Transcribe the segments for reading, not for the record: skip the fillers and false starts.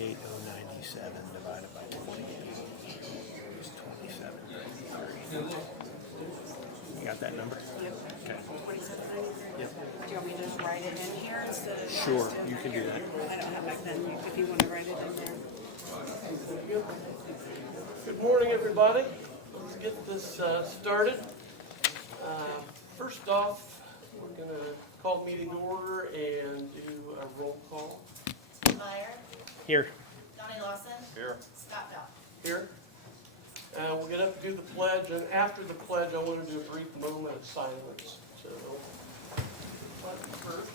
48,097 divided by 28 is 27.93. You got that number? Yep. Okay. 27.93. Yep. Do you want me to just write it in here instead of? Sure, you can do that. I don't have my pen, if you want to write it in there. Good morning, everybody. Let's get this started. First off, we're going to call the meeting to order and do a roll call Meyer, Here. Donnie Lawson. Here. Scott Bell. here. We'll get up and do the pledge, and after the pledge, I want to do a brief moment of silence. So, pledge first.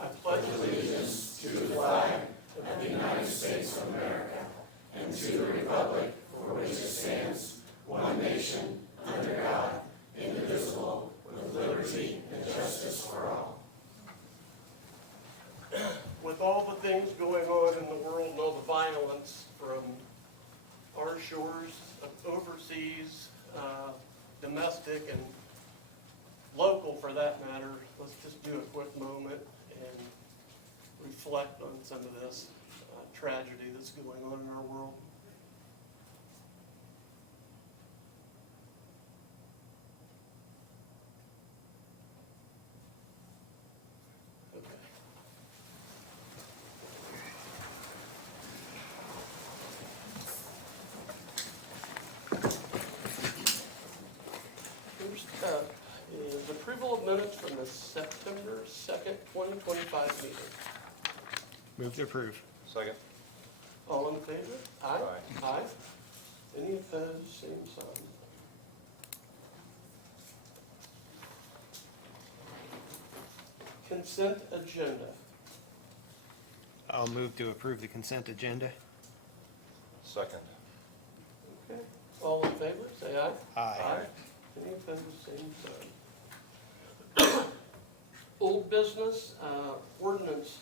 I pledge allegiance to the flag of the United States of America and to the republic for which it stands, one nation, under God, indivisible, with liberty and justice for all. With all the things going on in the world and all the violence from our shores, overseas, domestic, and local for that matter, let's just do a quick moment and reflect on some of this tragedy that's going on in our world. Okay. First up is approval of minutes from the September 2nd, 2025 meeting. Move to approve. Second. All in favor? Aye. Aye. Aye. Any opposed, same sign. Consent agenda. I'll move to approve the consent agenda. Second. Okay. All in favor, say aye. Aye. Any opposed, same sign. Old business, ordinance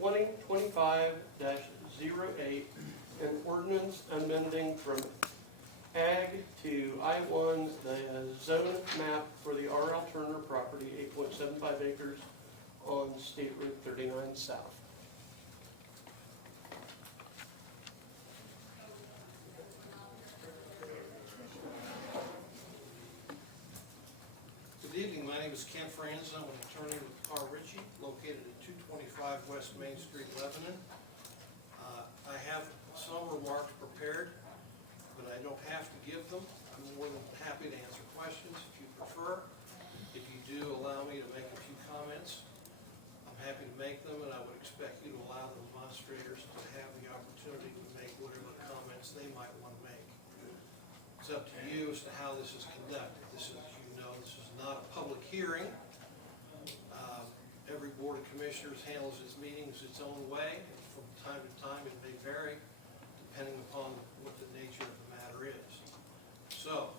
2025-08, an ordinance amending from ag to I-1, the zone map for the R.L. Turner property, 8.75 acres on State Route 39 South. Good evening, my name is Ken Franz, I'm an attorney with Carr Ritchie, located at 225 West Main Street, Lebanon. I have some remarks prepared, but I don't have to give them. I'm more than happy to answer questions if you prefer. If you do allow me to make a few comments, I'm happy to make them, and I would expect you to allow the demonstrators to have the opportunity to make whatever comments they might want to make. It's up to you as to how this is conducted. This is, as you know, this is not a public hearing. Every board of commissioners handles its meetings its own way. From time to time, it may vary depending upon what the nature of the matter is. So,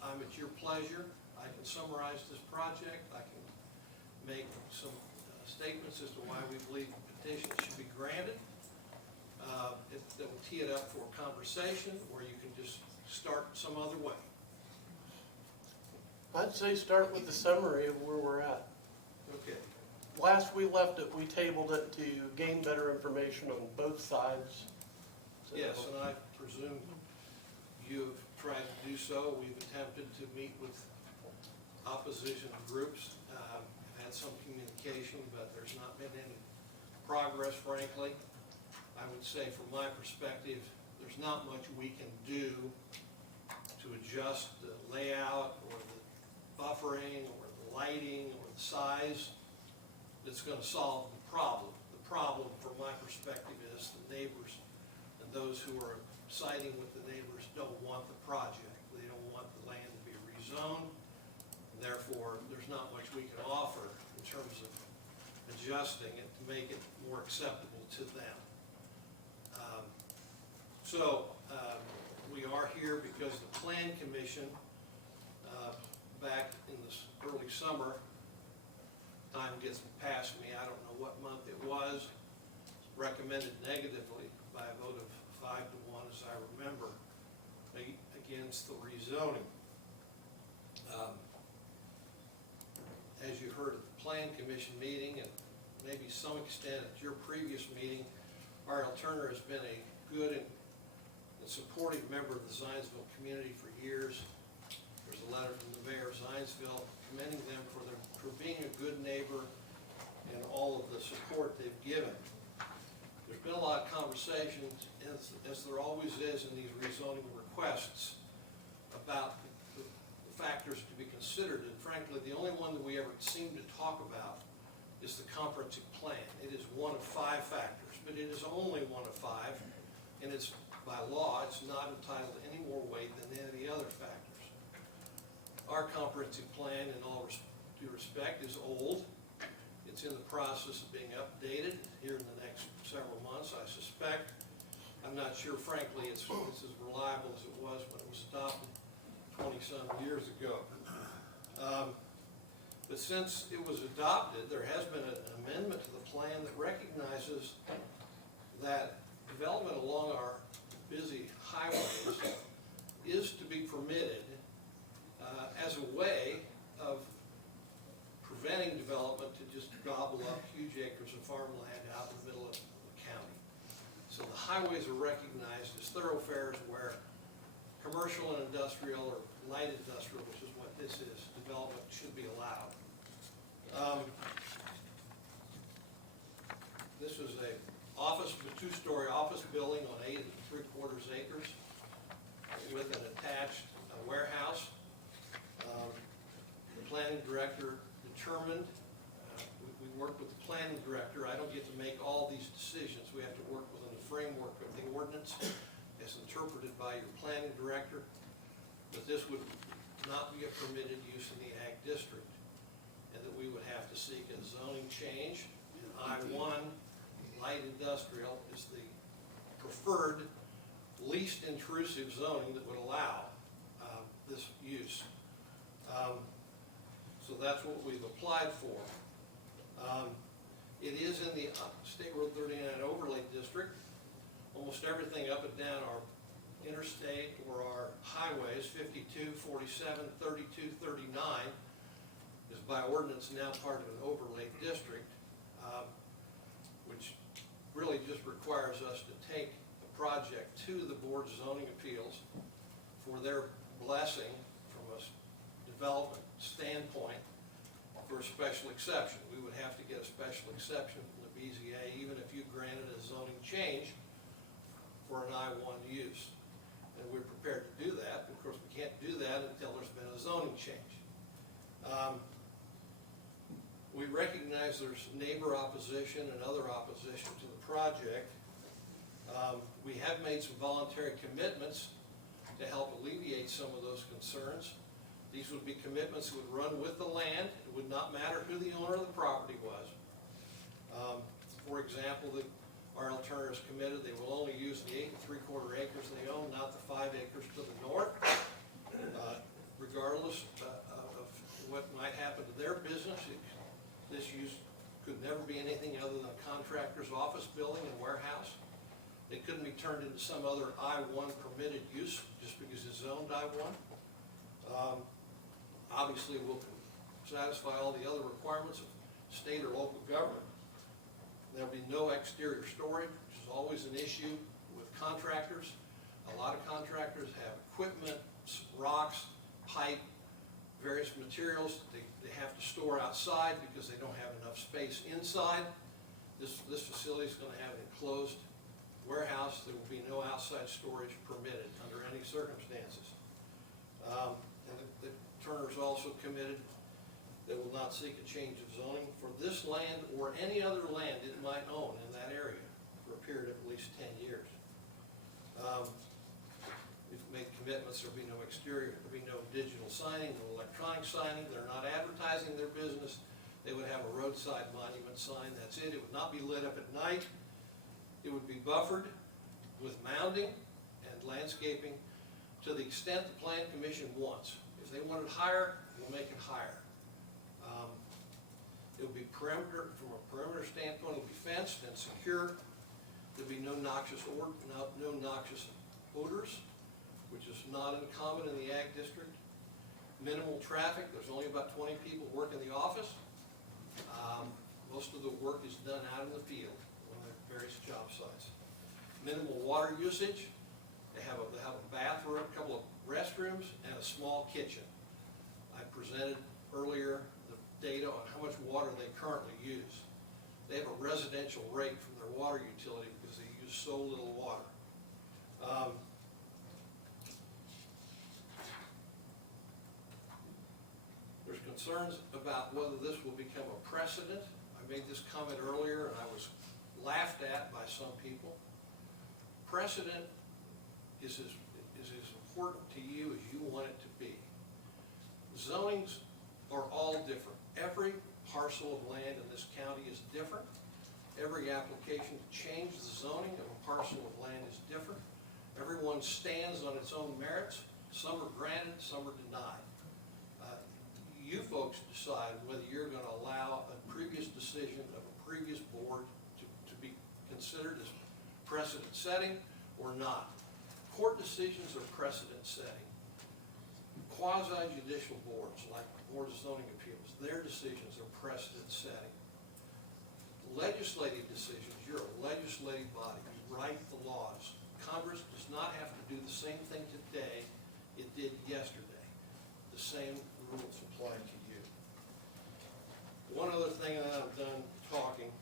I'm at your pleasure. I can summarize this project. I can make some statements as to why we believe the petition should be granted. That will tee it up for a conversation, or you can just start some other way. I'd say start with the summary of where we're at. Okay. Last we left it, we tabled it to gain better information on both sides. So- Yes, and I presume you've tried to do so. We've attempted to meet with opposition groups. I've had some communication, but there's not been any progress, frankly. I would say from my perspective, there's not much we can do to adjust the layout or the buffering or the lighting or the size that's going to solve the problem. The problem, from my perspective, is the neighbors and those who are siding with the neighbors don't want the project. They don't want the land to be rezoned. And therefore, there's not much we can offer in terms of adjusting it to make it more acceptable to them. We are here because the Plan Commission, back in this early summer, time gets past me, I don't know what month it was, recommended negatively by a vote of 5-1, as I remember, against the rezoning. As you heard at the Plan Commission meeting, and maybe some extent at your previous meeting, R.L. Turner has been a good and supportive member of the Zionsville community for years. There's a letter from the mayor of Zionsville commending them for being a good neighbor and all of the support they've given. There's been a lot of conversations, as there always is in these rezoning requests, about the factors to be considered, and frankly, the only one that we ever seem to talk about is the comprehensive plan. It is one of 5 factors, but it is only one of 5, and it's, by law, it's not entitled to any more weight than any of the other factors. Our comprehensive plan, in all due respect, is old. It's in the process of being updated here in the next several months, I suspect. I'm not sure, frankly, it's as reliable as it was when it was adopted 20-some years ago. But since it was adopted, there has been an amendment to the plan that recognizes that development along our busy highways is to be permitted as a way of preventing development to just gobble up huge acres of farmland out in the middle of the county. So the highways are recognized as thoroughfares where commercial and industrial, or light industrial, which is what this is, development should be allowed. This is a 2-story office building on 8 3/4 acres with an attached warehouse. The planning director determined, we work with the planning director. I don't get to make all these decisions. We have to work within the framework of the ordinance as interpreted by your planning director, that this would not be a permitted use in the ag district, and that we would have to seek a zoning change. And I-1 light industrial is the preferred, least intrusive zoning that would allow this use. So that's what we've applied for. It is in the State Road 39 overlay district. Almost everything up and down our interstate or our highways, 52, 47, 32, 39, is by ordinance now part of an overlay district, which really just requires us to take the project to the Board of Zoning Appeals for their blessing from a development standpoint for a special exception. We would have to get a special exception from the BZA even if you granted a zoning change for an I-1 use. And we're prepared to do that. Of course, we can't do that until there's been a zoning change. We recognize there's neighbor opposition and other opposition to the project. We have made some voluntary commitments to help alleviate some of those concerns. These would be commitments that would run with the land. It would not matter who the owner of the property was. For example, the R.L. Turner is committed they will only use the 8 3/4 acres they own, not the 5 acres to the north. Regardless of what might happen to their business, this use could never be anything other than a contractor's office building and warehouse. It couldn't be turned into some other I-1 permitted use just because it's zoned I-1. Obviously, we'll satisfy all the other requirements of state or local government. There'll be no exterior storage, which is always an issue with contractors. A lot of contractors have equipment, rocks, pipe, various materials that they have to store outside because they don't have enough space inside. This facility is going to have an enclosed warehouse. There will be no outside storage permitted under any circumstances. And the Turner's also committed they will not seek a change of zoning for this land or any other land it might own in that area for a period of at least 10 years. We've made commitments there'll be no exterior, there'll be no digital signing, no electronic signing. They're not advertising their business. They would have a roadside monument sign, that's it. It would not be lit up at night. It would be buffered with mounding and landscaping to the extent the Plan Commission wants. If they want it higher, we'll make it higher. It'll be perimeter, from a perimeter standpoint, it'll be fenced and secure. There'll be no noxious odors, which is not uncommon in the ag district. Minimal traffic, there's only about 20 people work in the office. Most of the work is done out in the field when they're various job sites. Minimal water usage, they have a bathroom, a couple of restrooms, and a small kitchen. I presented earlier the data on how much water they currently use. They have a residential rate from their water utility because they use so little water. There's concerns about whether this will become a precedent. I made this comment earlier and I was laughed at by some people. Precedent is as important to you as you want it to be. Zonings are all different. Every parcel of land in this county is different. Every application to change the zoning of a parcel of land is different. Everyone stands on its own merits. Some are granted, some are denied. You folks decide whether you're going to allow a previous decision of a previous board to be considered as precedent setting or not. Court decisions are precedent setting. Quasi-judicial boards like the Board of Zoning Appeals, their decisions are precedent setting. Legislative decisions, you're a legislative body, you write the laws. Congress does not have to do the same thing today it did yesterday. The same rules apply to you. One other thing, and I'm done talking.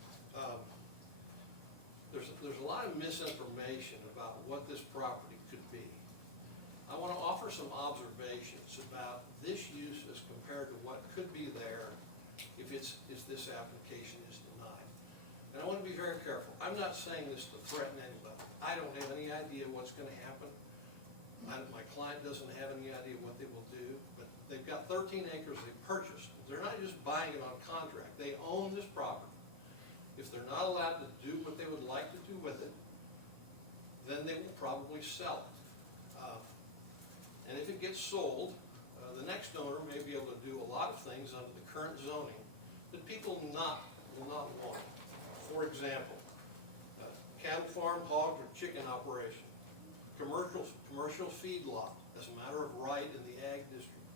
There's a lot of misinformation about what this property could be. I want to offer some observations about this use as compared to what could be there if this application is denied. And I want to be very careful. I'm not saying this to threaten anybody. I don't have any idea what's going to happen. My client doesn't have any idea what they will do, but they've got 13 acres they purchased. They're not just buying it on contract. They own this property. If they're not allowed to do what they would like to do with it, then they will probably sell it. And if it gets sold, the next owner may be able to do a lot of things under the current zoning that people will not want. For example, cattle farm, hog, or chicken operation, commercial feedlot as a matter of right in the ag district,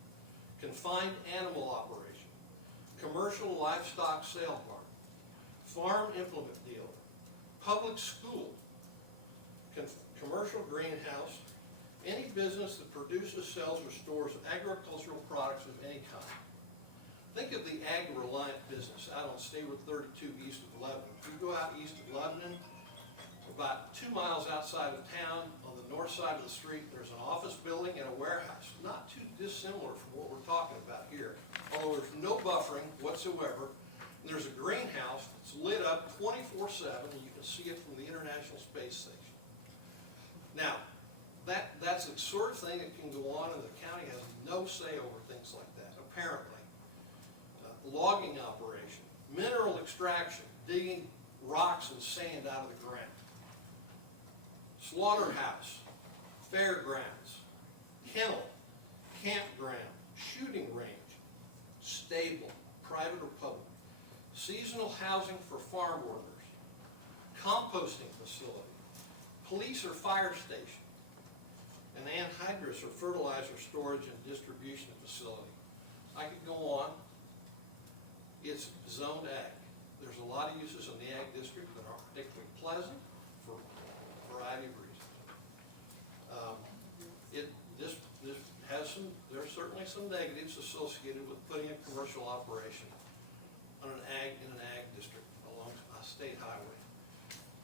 confined animal operation, commercial livestock sale barn, farm implement dealer, public school, commercial greenhouse, any business that produces, sells, or stores agricultural products of any kind. Think of the ag-reliant business out on State Road 32 east of Lebanon. If you go out east of Lebanon, about 2 miles outside of town, on the north side of the street, there's an office building and a warehouse, not too dissimilar from what we're talking about here. Although there's no buffering whatsoever, and there's a greenhouse that's lit up 24/7, and you can see it from the International Space Station. Now, that's the sort of thing that can go on, and the county has no say over things like that, apparently. Logging operation, mineral extraction, digging rocks and sand out of the ground. Slaughterhouse, fairgrounds, kennel, campground, shooting range, stable, private or public, seasonal housing for farm workers, composting facility, police or fire station, an anhydrous or fertilizer storage and distribution facility. I could go on. It's zoned ag. There's a lot of uses in the ag district that aren't particularly pleasant for a variety of reasons. There's certainly some negatives associated with putting a commercial operation on in an ag district along a state highway.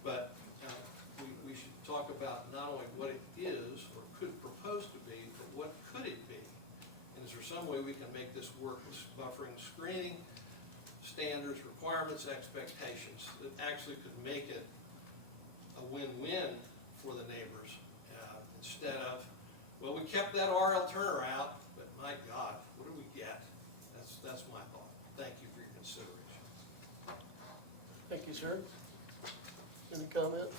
But we should talk about not only what it is or could propose to be, but what could it be? And is there some way we can make this work with buffering, screening, standards, requirements, expectations that actually could make it a win-win for the neighbors instead of, well, we kept that RL Turner out, but my God, what do we get? That's my thought. Thank you for your consideration. Thank you, sir. Any comment?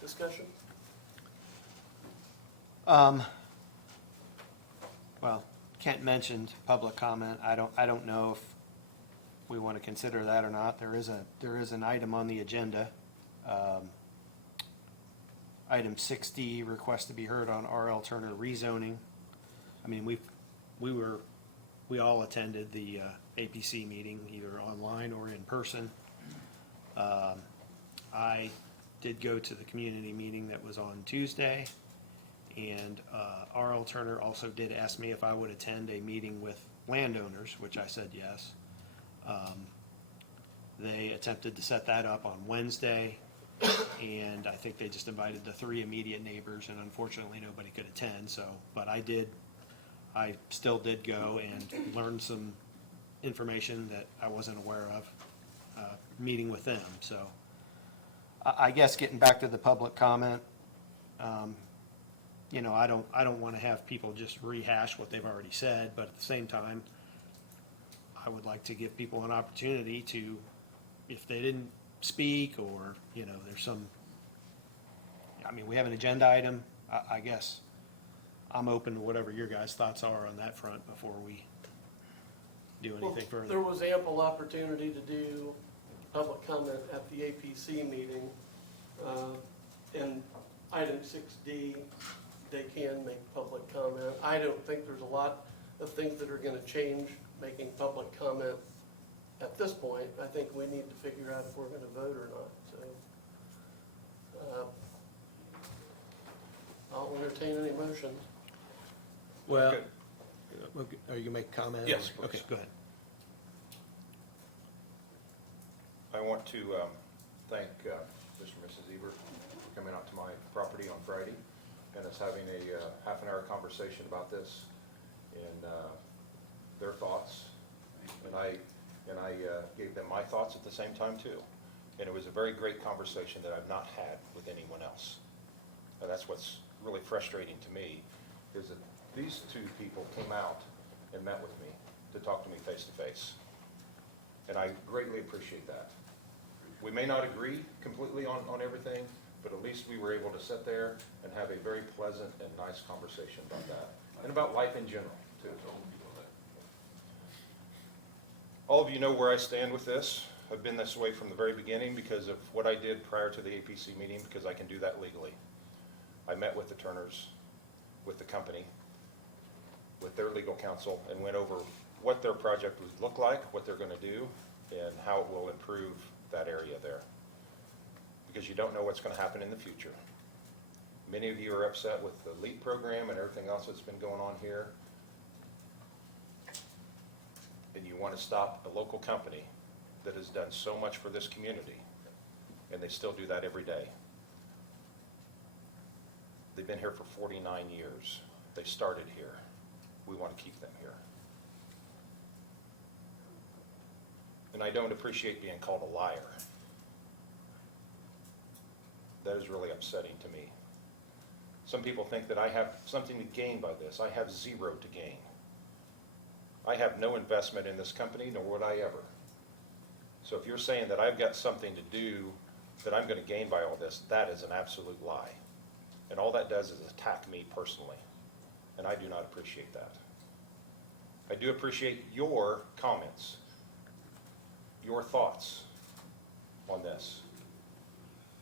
Discussion? Well, Kent mentioned public comment. I don't know if we want to consider that or not. There is an item on the agenda. Item 60, request to be heard on R.L. Turner rezoning. I mean, we all attended the APC meeting, either online or in person. I did go to the community meeting that was on Tuesday, and R.L. Turner also did ask me if I would attend a meeting with landowners, which I said yes. They attempted to set that up on Wednesday, and I think they just invited the 3 immediate neighbors, and unfortunately, nobody could attend, so, but I still did go and learn some information that I wasn't aware of, meeting with them, so. I guess getting back to the public comment, you know, I don't want to have people just rehash what they've already said, but at the same time, I would like to give people an opportunity to, if they didn't speak, or, you know, there's some, I mean, we have an agenda item, I guess I'm open to whatever your guys' thoughts are on that front before we do Well, anything further. there was ample opportunity to do public comment at the APC meeting. In item 6D, they can make public comment. I don't think there's a lot of things that are gonna change making public comment at this point. I think we need to figure out if we're gonna vote or not, so. I'll entertain any motions. Well, Okay. are you gonna make a comment? Yes, or- Okay, please. go ahead. I want to thank Mr. and Mrs. Ebert for coming out to my property on Friday and us having a half-an-hour conversation about this and their thoughts. And I gave them my thoughts at the same time too. And it was a very great conversation that I've not had with anyone else. And that's what's really frustrating to me, is that these 2 people came out and met with me to talk to me face to face. And I greatly appreciate that. We may not agree completely on everything, but at least we were able to sit there and have a very pleasant and nice conversation about that, and about life in general, too. All of you know where I stand with this. I've been this way from the very beginning because of what I did prior to the APC meeting, because I can do that legally. I met with the Turners, with the company, with their legal counsel, and went over what their project would look like, what they're gonna do, and how it will improve that area there. Because you don't know what's gonna happen in the future. Many of you are upset with the LEAP program and everything else that's been going on here. And you wanna stop a local company that has done so much for this community, and they still do that every day. They've been here for 49 years. They started here. We want to keep them here. And I don't appreciate being called a liar. That is really upsetting to me. Some people think that I have something to gain by this. I have 0 to gain. I have no investment in this company, nor would I ever. So if you're saying that I've got something to do, that I'm going to gain by all this, that is an absolute lie. And all that does is attack me personally. And I do not appreciate that. I do appreciate your comments, your thoughts on this,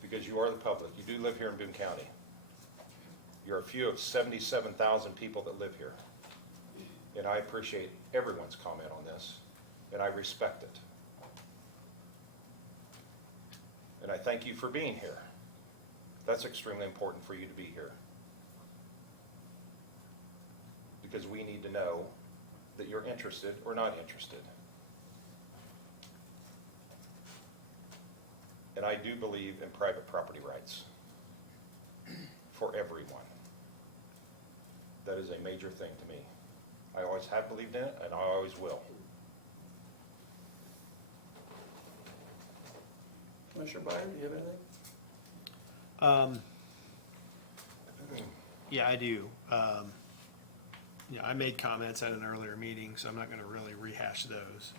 because you are the public. You do live here in Boone County. You're a few of 77,000 people that live here. And I appreciate everyone's comment on this, and I respect it. And I thank you for being here. That's extremely important for you to be here. Because we need to know that you're interested or not interested. And I do believe in private property rights for everyone. That is a major thing to me. I always have believed in it, and I always will. Commissioner Byer, do you have anything? Yeah, I do. Yeah, I made comments at an earlier meeting, so I'm not gonna really rehash those.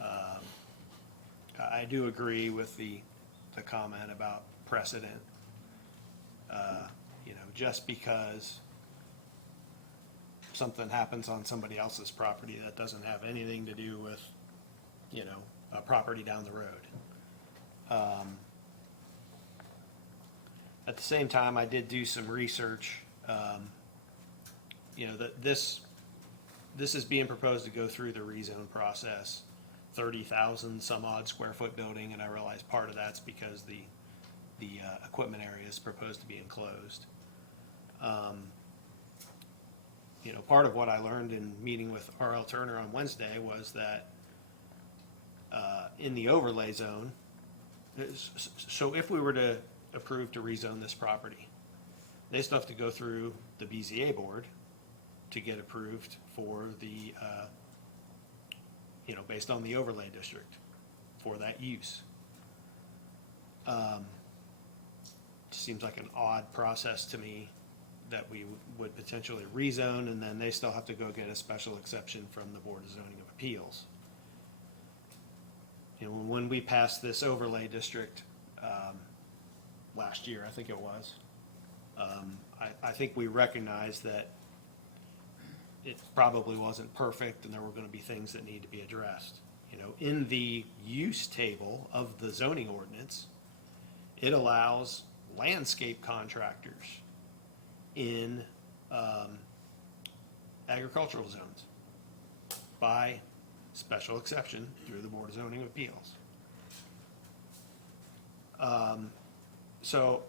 I do agree with the comment about precedent. You know, just because something happens on somebody else's property, that doesn't have anything to do with, you know, a property down the road. At the same time, I did do some research. You know, this is being proposed to go through the rezone process, 30,000 some odd square foot building, and I realize part of that's because the the equipment area is proposed to be enclosed. You know, part of what I learned in meeting with R.L. Turner on Wednesday was that in the overlay zone, so if we were to approve to rezone this property, they still have to go through the BZA board to get approved for the, you know, based on the overlay district for that use. Seems like an odd process to me that we would potentially rezone, and then they still have to go get a special exception from the Board of Zoning of Appeals. You know, when we passed this overlay district last year, I think it was, I think we recognized that it probably wasn't perfect and there were going to be things that need to be addressed. You know, in the use table of the zoning ordinance, it allows landscape contractors in agricultural zones by special exception through the Board of Zoning Appeals. So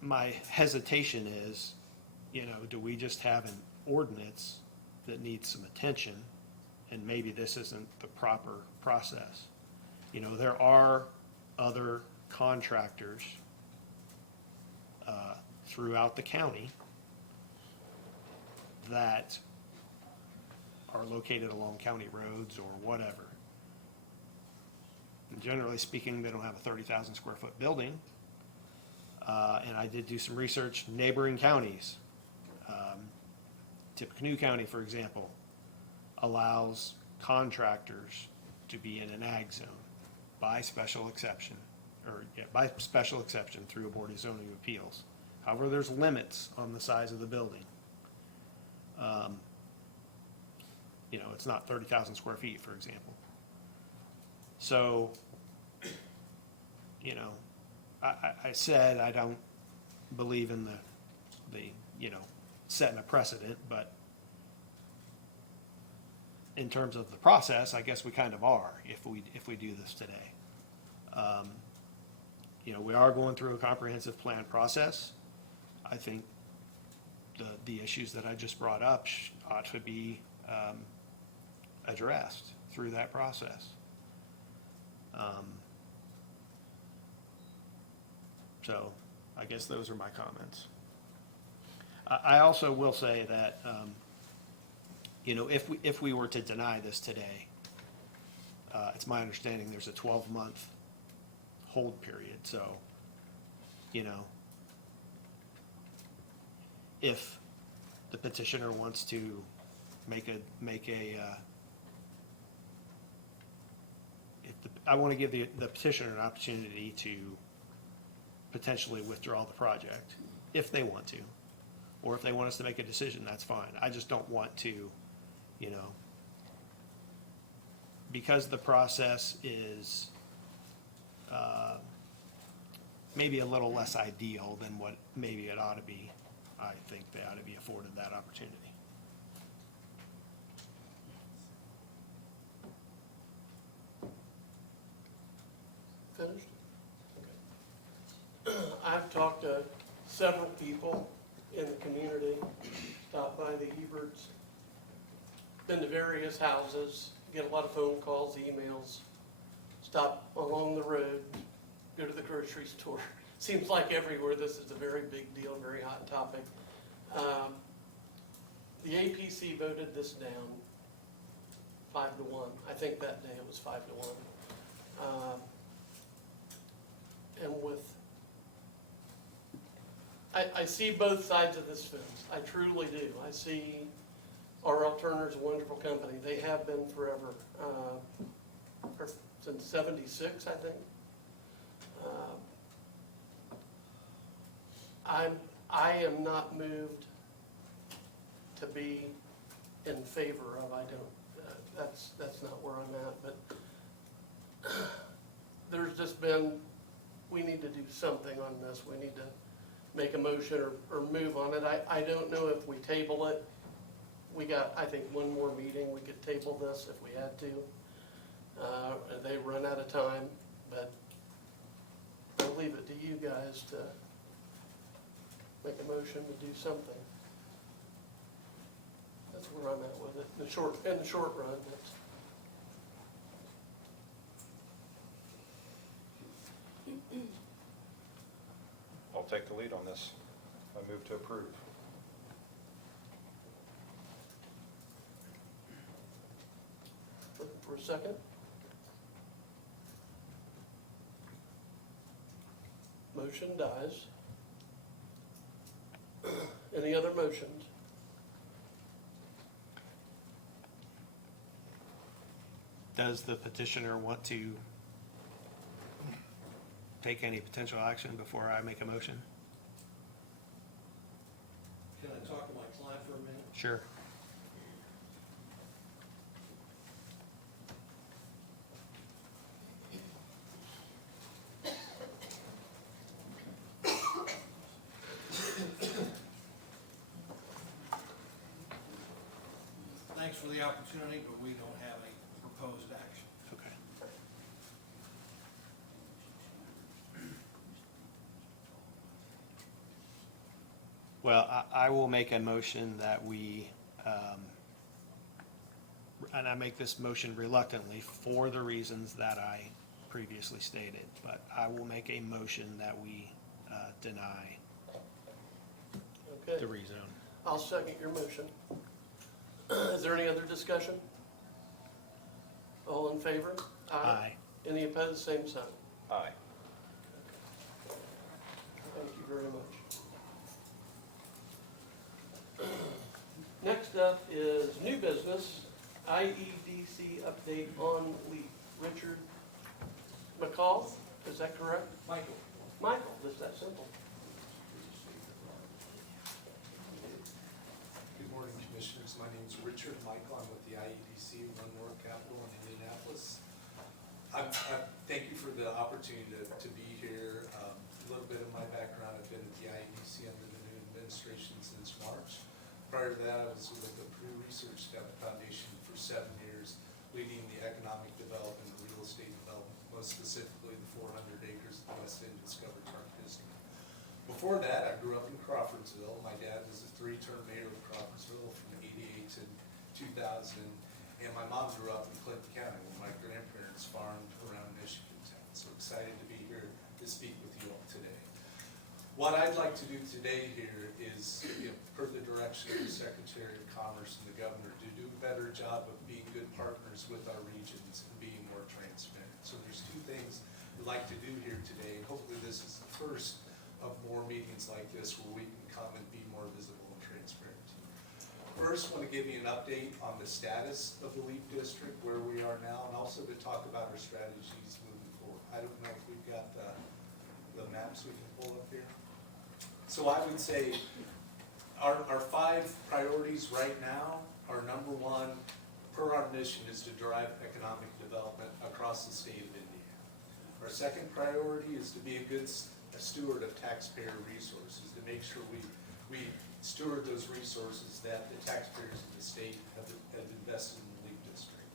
my hesitation is, you know, do we just have an ordinance that needs some attention, and maybe this isn't the proper process? You know, there are other contractors throughout the county that are located along county roads or whatever. And generally speaking, they don't have a 30,000 square foot building. And I did do some research, neighboring counties. Tippecanoe County, for example, allows contractors to be in an ag zone by special exception, by special exception through a Board of Zoning Appeals. However, there's limits on the size of the building. You know, it's not 30,000 square feet, for example. So, you know, I said I don't believe in the you know, setting a precedent, but in terms of the process, I guess we kind of are if we do this today. You know, we are going through a comprehensive plan process. I think the issues that I just brought up ought to be addressed through that process. So I guess those are my comments. I also will say that, you know, if we were to deny this today, it's my understanding there's a 12-month hold period. So, you know, if the petitioner wants to I want to give the petitioner an opportunity to potentially withdraw the project if they want to, or if they want us to make a decision, that's fine. I just don't want to, you know, because the process is maybe a little less ideal than what maybe it ought to be. I think they ought to be afforded that opportunity. Finished? Okay. I've talked to several people in the community, stopped by the Eberts, been to various houses, get a lot of phone calls, emails, stop along the road, go to the grocery store. Seems like everywhere this is a very big deal, very hot topic. The APC voted this down 5-1. I think that day it was 5-1. And I see both sides of this fence. I truly do. I see R.L. Turner's a wonderful company. They have been forever, since '76, I think. I am not moved to be in favor of. I don't. That's not where I'm at. But there's just been. We need to do something on this. We need to make a motion or move on it. I don't know if we table it. We got, I think, one more meeting. We could table this if we had to. They run out of time, but I'll leave it to you guys to make a motion to do something. That's where I'm at with it, in the short run, that's. I'll take the lead on this. I move to approve. For a second. Motion dies. Any other motions? Does the petitioner want to take any potential action before I make a motion? Can I talk to my client for a minute? Sure. Thanks for the opportunity, but we don't have any proposed action. Okay. Well, I will make a motion that we, and I make this motion reluctantly for the reasons that I previously stated, but I will make a motion that we deny Okay, the rezone. I'll second your motion. Is there any other discussion? All in favor? Aye. Any opposed, same sign. Aye. Thank you very much. Next up is new business, IEDC update on LEAP. Richard McCall, is that correct? Michael? Michael, just that simple. Good morning, Commissioners. My name is Richard Michael. I'm with the IEDC, One North Capital in Indianapolis. Thank you for the opportunity to be here. A little bit of my background, I've been at the IEDC under the new administration since March. Prior to that, I was with the Pew Research Foundation for 7 years, leading the economic development and real estate development, most specifically the 400 acres of the West End Discovery Park District. Before that, I grew up in Crawfordsville. My dad was a 3-term mayor of Crawfordsville from '88 to 2000, and my mom grew up in Clinton County where my grandparents farmed around Michigan town. So excited to be here to speak with you all today. What I'd like to do today here is, per the direction of the Secretary of Commerce and the Governor, to do a better job of being good partners with our regions and being more transparent. So there's 2 things we'd like to do here today, and hopefully this is the first of more meetings like this where we can come and be more visible and transparent. First, I want to give you an update on the status of the LEAP district, where we are now, and also to talk about our strategies moving forward. I don't know if we've got the maps we can pull up here. So I would say our 5 priorities right now are, number 1, per our mission, is to drive economic development across the state of Indiana. Our second priority is to be a good steward of taxpayer resources, to make sure we steward those resources that the taxpayers in the state have invested in the LEAP district.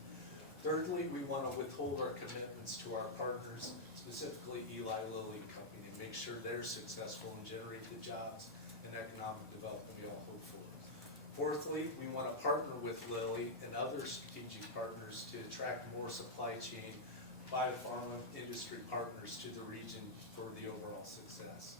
Thirdly, we want to withhold our commitments to our partners, specifically Eli Lilly and Company, and make sure they're successful and generate the jobs and economic development we all hope for. Fourthly, we want to partner with Lilly and other strategic partners to attract more supply chain biopharma industry partners to the region for the overall success.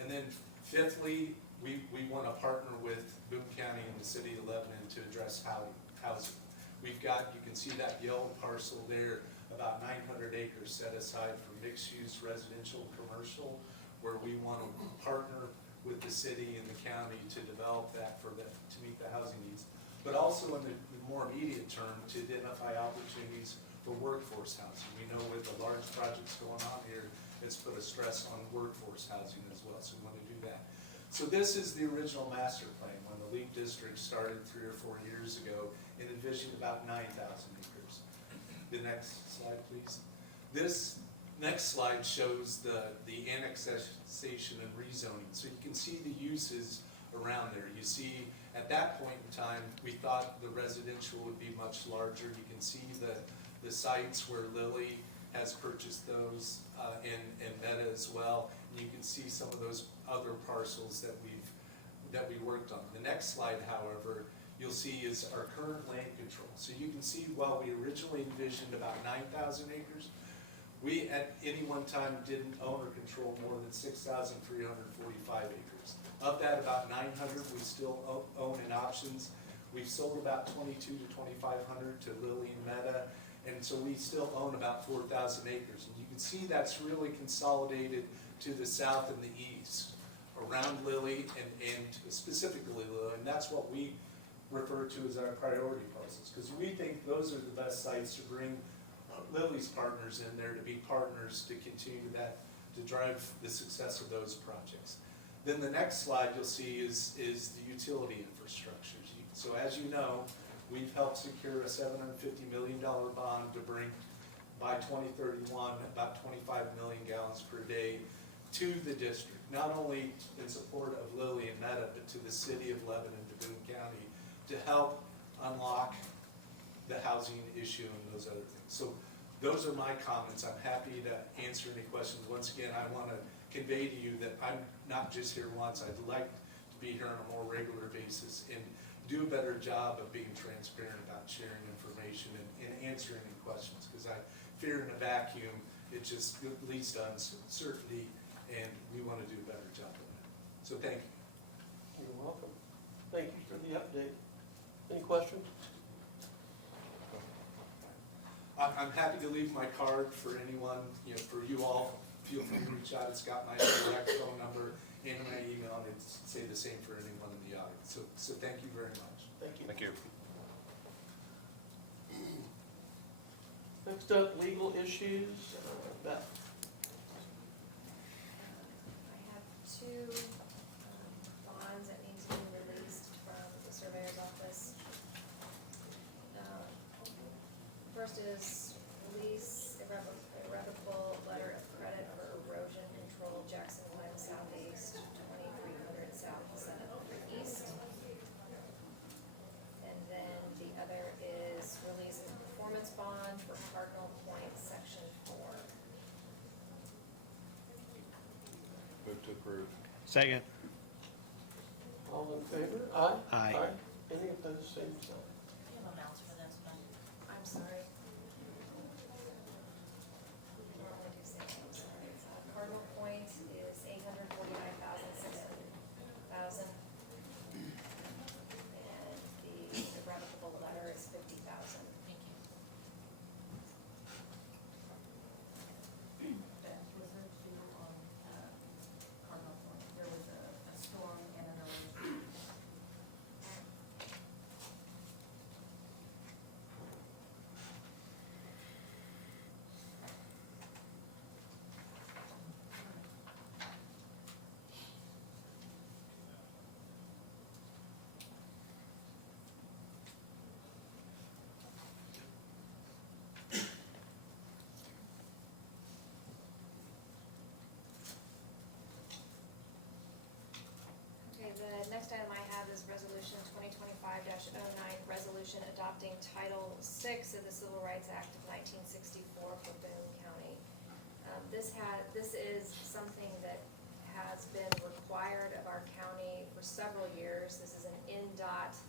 And then fifthly, we want to partner with Boone County and the city of Lebanon to address housing. We've got, you can see that yellow parcel there, about 900 acres set aside for mixed-use residential, commercial, where we want to partner with the city and the county to develop that to meet the housing needs. But also in the more immediate term, to identify opportunities for workforce housing. We know with the large projects going on here, it's put a stress on workforce housing as well, so we want to do that. So this is the original master plan. When the LEAP district started 3 or 4 years ago, it envisioned about 9,000 acres. The next slide, please. This next slide shows the annexation and rezoning. So you can see the uses around there. You see, at that point in time, we thought the residential would be much larger. You can see the sites where Lilly has purchased those, and Meta as well. And you can see some of those other parcels that we worked on. The next slide, however, you'll see is our current land control. So you can see while we originally envisioned about 9,000 acres, we at any one time didn't own or control more than 6,345 acres. Of that, about 900 we still own in options. We've sold about 22 to 2,500 to Lilly and Meta, and so we still own about 4,000 acres. And you can see that's really consolidated to the south and the east, around Lilly and specifically Lilly, and that's what we refer to as our priority parcels, because we think those are the best sites to bring Lilly's partners in there to be partners to continue that, to drive the success of those projects. Then the next slide you'll see is the utility infrastructures. So as you know, we've helped secure a $750 million bond to bring by 2031 about 25 million gallons per day to the district, not only in support of Lilly and Meta, but to the city of Lebanon, Boone County, to help unlock the housing issue and those other things. So those are my comments. I'm happy to answer any questions. Once again, I want to convey to you that I'm not just here once. I'd like to be here on a more regular basis and do a better job of being transparent about sharing information and answering any questions, because I fear in a vacuum it just leads to uncertainty, and we want to do a better job of that. So thank you. You're welcome. Thank you for the update. Any questions? I'm happy to leave my card for anyone, for you all. Feel free to reach out. It's got my direct phone number and my email, and it's say the same for anyone in the audience. So thank you very much. Thank you. Thank you. Next up, legal issues. Beth. I have two bonds that need to be released from the surveyor's office. First is release irrevocable letter of credit for erosion control Jackson Glen Southeast, 2300 South, 700 East. And then the other is release of performance bond for Cardinal Point, Section 4. Move to approve. Second. All in favor? Aye? Aye. Any opposed, same sign. You have amounts for this one. I'm sorry. Normally do say, I'm sorry. Cardinal Point is 849,600,000. And the irrevocable letter is 50,000. Thank you. Beth, was there two on Cardinal Point? There was a storm and an erosion. Okay, the next item I have is Resolution 2025-09, resolution adopting Title VI of the Civil Rights Act of 1964 for Boone County. This is something that has been required of our county for several years. This is an NDOT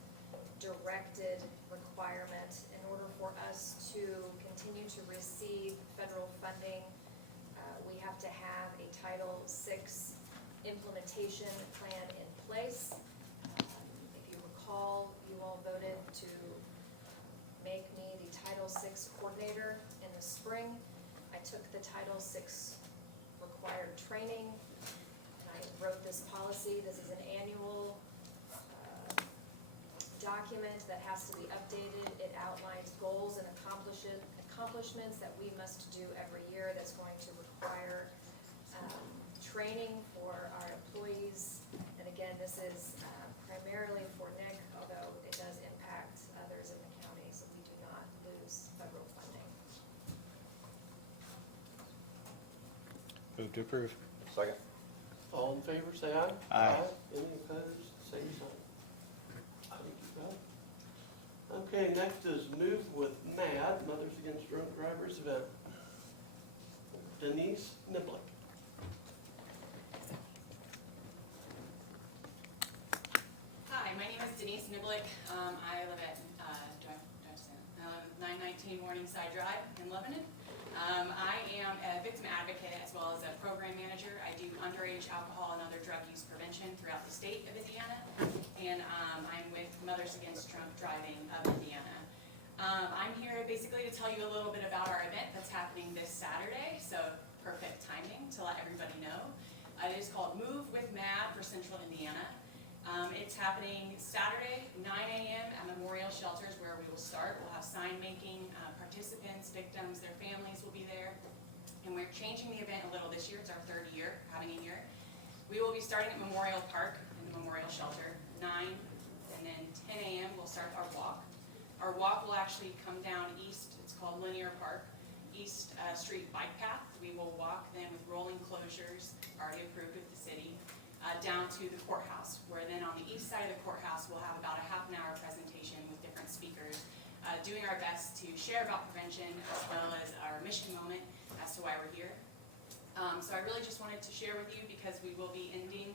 directed requirement. In order for us to continue to receive federal funding, we have to have a Title VI implementation plan in place. If you recall, you all voted to make me the Title VI coordinator in the spring. I took the Title VI required training, and I wrote this policy. This is an annual document that has to be updated. It outlines goals and accomplishments that we must do every year. That's going to require training for our employees. And again, this is primarily for Nick, although it does impact others in the county, so we do not lose federal funding. Move to approve. Second. All in favor, say aye. Aye. Any opposed, same sign. Thank you, Beth. Okay, next is Move with MAD, Mothers Against Drunk Drivers event. Denise Niblick. Hi, my name is Denise Niblick. I live at, do I say that? 919 Morningside Drive in Lebanon. I am a victim advocate as well as a program manager. I do underage alcohol and other drug use prevention throughout the state of Indiana. And I'm with Mothers Against Drunk Driving of Indiana. I'm here basically to tell you a little bit about our event that's happening this Saturday, so perfect timing to let everybody know. It is called Move with MAD for Central Indiana. It's happening Saturday, 9 a.m. at Memorial Shelters where we will start. We'll have sign making, participants, victims, their families will be there. And we're changing the event a little this year. It's our third year having it here. We will be starting at Memorial Park in the Memorial Shelter, 9, and then 10 a.m. we'll start our walk. Our walk will actually come down east, it's called Linear Park, East Street Bike Path. We will walk then with rolling closures, already approved with the city, down to the courthouse, where then on the east side of the courthouse, we'll have about a half-an-hour presentation with different speakers, doing our best to share about prevention as well as our mission moment as to why we're here. So I really just wanted to share with you because we will be ending,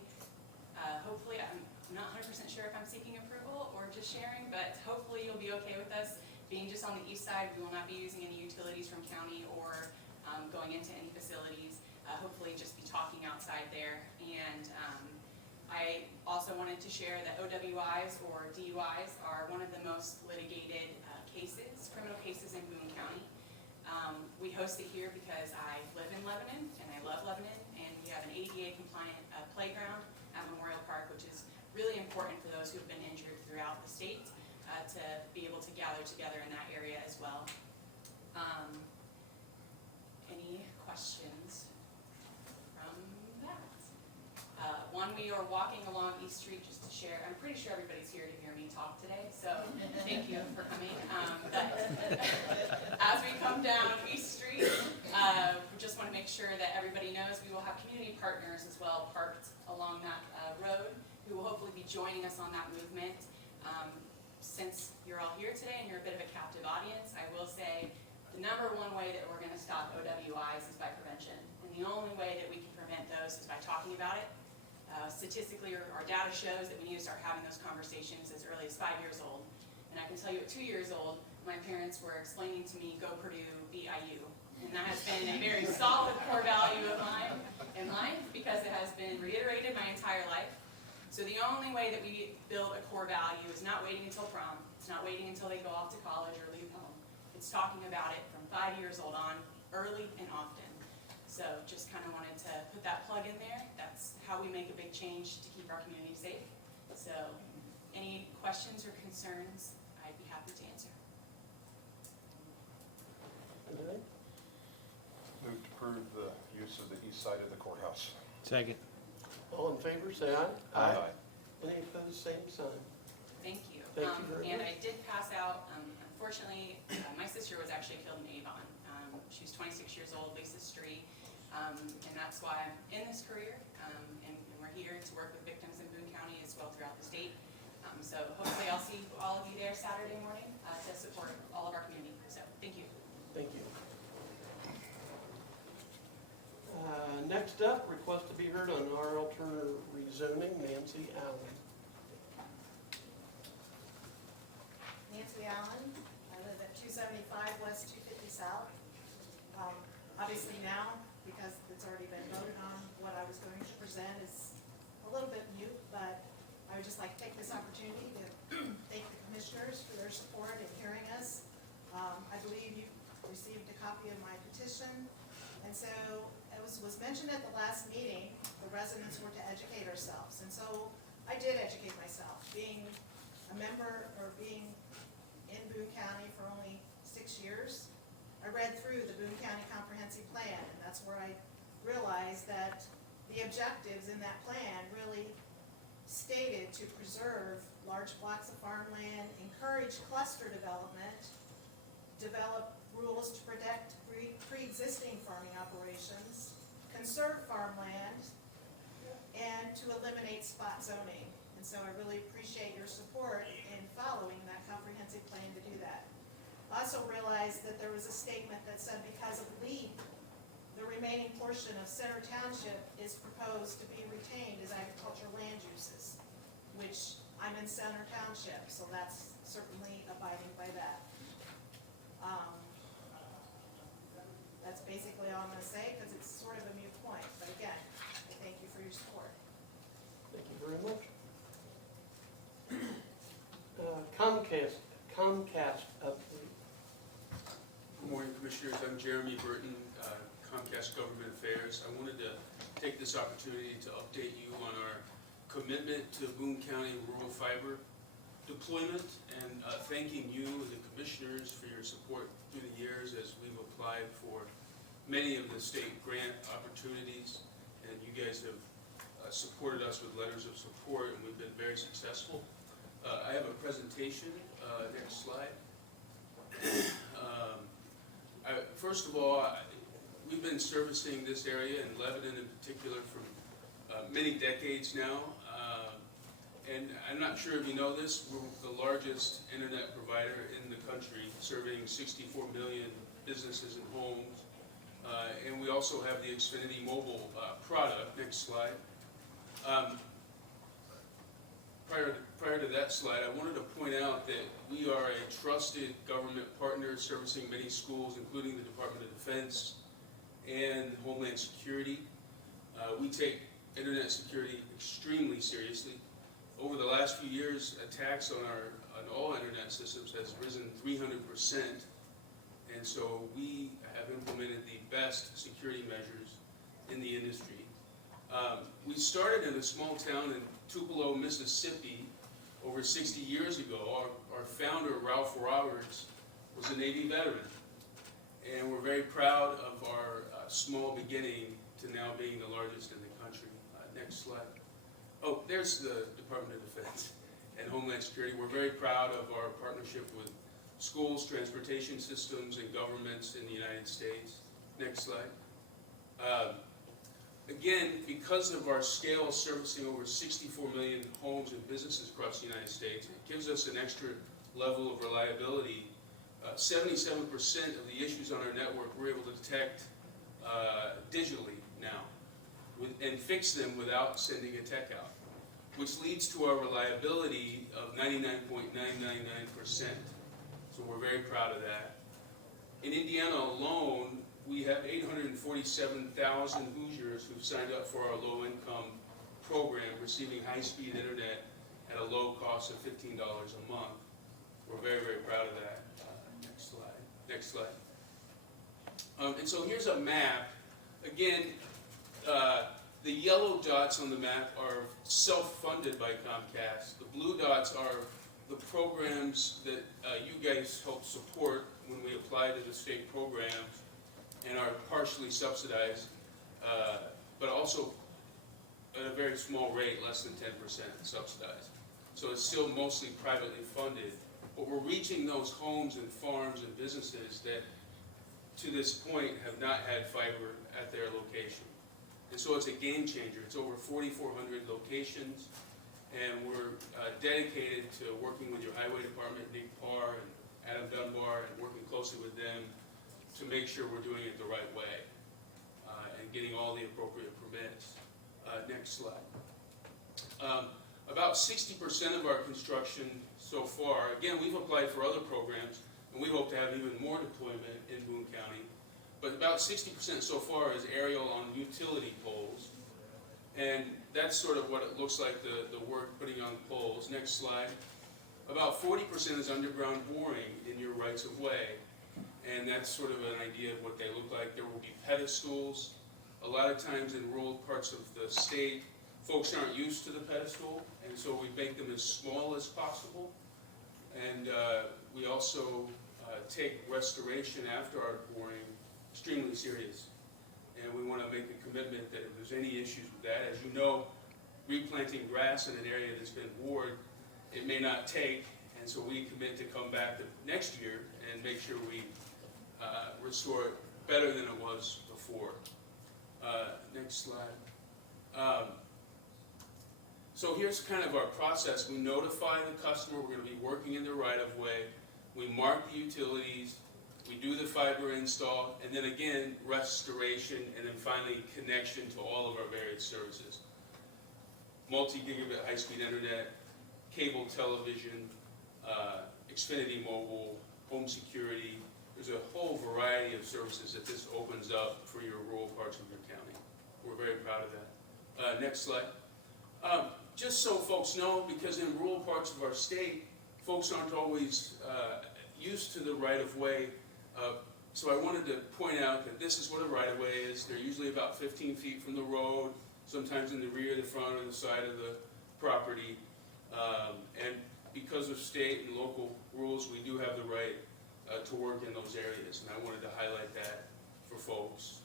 hopefully, I'm not 100% sure if I'm seeking approval or just sharing, but hopefully you'll be okay with us being just on the east side. We will not be using any utilities from county or going into any facilities. Hopefully just be talking outside there. And I also wanted to share that OWIs or DUIs are one of the most litigated cases, criminal cases in Boone County. We host it here because I live in Lebanon and I love Lebanon, and we have an ADA compliant playground at Memorial Park, which is really important for those who have been injured throughout the state to be able to gather together in that area as well. Any questions from that? One, we are walking along East Street just to share. I'm pretty sure everybody's here to hear me talk today, so thank you for coming. But as we come down East Street, we just want to make sure that everybody knows we will have community partners as well parked along that road who will hopefully be joining us on that movement. Since you're all here today and you're a bit of a captive audience, I will say the number one way that we're going to stop OWIs is by prevention. And the only way that we can prevent those is by talking about it. Statistically, our data shows that we need to start having those conversations as early as 5 years old. And I can tell you at 2 years old, my parents were explaining to me, go Purdue, BIU. And that has been a very solid core value of mine in life because it has been reiterated my entire life. So the only way that we build a core value is not waiting until prom. It's not waiting until they go off to college or leave home. It's talking about it from 5 years old on, early and often. So just kind of wanted to put that plug in there. That's how we make a big change to keep our community safe. So any questions or concerns, I'd be happy to answer. Okay. Move to approve the use of the east side of the courthouse. Second. All in favor, say aye. Aye. Any opposed, same sign. Thank you. Thank you very And much. I did pass out, unfortunately, my sister was actually killed in Avon. She was 26 years old, Lisa Stree, and that's why I'm in this career, and we're here to work with victims in Boone County as well throughout the state. So hopefully I'll see all of you there Saturday morning to support all of our community. So thank you. Thank you. Next up, request to be heard on R.L. Turner rezoning, Nancy Allen. Nancy Allen, I live at 275 West 250 South. Obviously now, because it's already been voted on, what I was going to present is a little bit mute, but I would just like to take this opportunity to thank the commissioners for their support in hearing us. I believe you received a copy of my petition, and so it was mentioned at the last meeting, the residents were to educate ourselves, and so I did educate myself, being a member or being in Boone County for only 6 years. I read through the Boone County Comprehensive Plan, and that's where I realized that the objectives in that plan really stated to preserve large blocks of farmland, encourage cluster development, develop rules to protect pre-existing farming operations, conserve farmland, and to eliminate spot zoning. And so I really appreciate your support in following that comprehensive plan to do that. I also realized that there was a statement that said because of lead the remaining portion of Center Township is proposed to be retained as agricultural land uses, which I'm in Center Township, so that's certainly abiding by that. That's basically all I'm gonna say, because it's sort of a moot point, but again, I thank you for your support. Thank you very much. Comcast update. Good morning, Commissioners. I'm Jeremy Burton, Comcast Government Affairs. I wanted to take this opportunity to update you on our commitment to Boone County rural fiber deployment and thanking you, the Commissioners, for your support through the years as we've applied for many of the state grant opportunities. And you guys have supported us with letters of support, and we've been very successful. I have a presentation. Next slide. First of all, we've been servicing this area, and Lebanon in particular, for many decades now. And I'm not sure if you know this, we're the largest internet provider in the country, serving 64 million businesses and homes. And we also have the Xfinity Mobile product. Next slide. Prior to that slide, I wanted to point out that we are a trusted government partner servicing many schools, including the Department of Defense and Homeland Security. We take internet security extremely seriously. Over the last few years, attacks on all internet systems has risen 300%, and so we have implemented the best security measures in the industry. We started in a small town in Tupelo, Mississippi, over 60 years ago. Our founder, Ralph Roberts, was a Navy veteran, and we're very proud of our small beginning to now being the largest in the country. Next slide. Oh, there's the Department of Defense and Homeland Security. We're very proud of our partnership with schools, transportation systems, and governments in the United States. Next slide. Again, because of our scale servicing over 64 million homes and businesses across the United States, it gives us an extra level of reliability. 77% of the issues on our network we're able to detect digitally now and fix them without sending a tech out, which leads to our reliability of 99.999%. So we're very proud of that. In Indiana alone, we have 847,000 Hoosiers who've signed up for our low-income program, receiving high-speed internet at a low cost of $15 a month. We're very, very proud of that. Next slide. Next slide. And so here's a map. Again, the yellow dots on the map are self-funded by Comcast. The blue dots are the programs that you guys help support when we apply to the state programs and are partially subsidized, but also at a very small rate, less than 10% subsidized. So it's still mostly privately funded, but we're reaching those homes and farms and businesses that to this point have not had fiber at their location. And so it's a game changer. It's over 4,400 locations, and we're dedicated to working with your highway department, Nick Parr and Adam Dunbar, and working closely with them to make sure we're doing it the right way and getting all the appropriate permits. Next slide. About 60% of our construction so far, again, we've applied for other programs, and we hope to have even more deployment in Boone County, but about 60% so far is aerial on utility poles, and that's sort of what it looks like, the work putting on poles. Next slide. About 40% is underground boring in your rights of way, and that's sort of an idea of what they look like. There will be pedestals. A lot of times in rural parts of the state, folks aren't used to the pedestal, and so we make them as small as possible. And we also take restoration after our boring extremely serious. And we want to make a commitment that if there's any issues with that, as you know, replanting grass in an area that's been bored, it may not take, and so we commit to come back the next year and make sure we restore it better than it was before. Next slide. So here's kind of our process. We notify the customer we're going to be working in the right-of-way. We mark the utilities. We do the fiber install, and then again, restoration, and then finally connection to all of our various services. Multi-gigabit high-speed internet, cable television, Xfinity Mobile, home security. There's a whole variety of services that this opens up for your rural parts of your county. We're very proud of that. Next slide. Just so folks know, because in rural parts of our state, folks aren't always used to the right-of-way. So I wanted to point out that this is what a right-of-way is. They're usually about 15 feet from the road, sometimes in the rear, the front, or the side of the property. And because of state and local rules, we do have the right to work in those areas. And I wanted to highlight that for folks.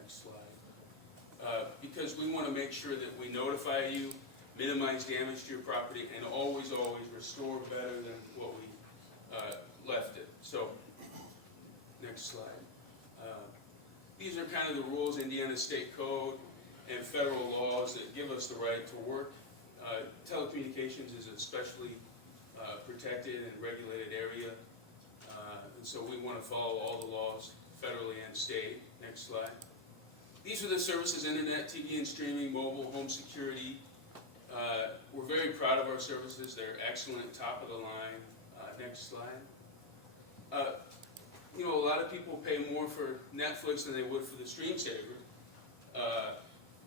Next slide. Because we want to make sure that we notify you, minimize damage to your property, and always, always restore better than what we left it. So, next slide. These are kind of the rules, Indiana State Code and federal laws that give us the right to work. Telecommunications is a specially protected and regulated area, and so we want to follow all the laws, federally and state. Next slide. These are the services: internet, TV and streaming, mobile, home security. We're very proud of our services. They're excellent, top of the line. Next slide. You know, a lot of people pay more for Netflix than they would for the Stream Saver,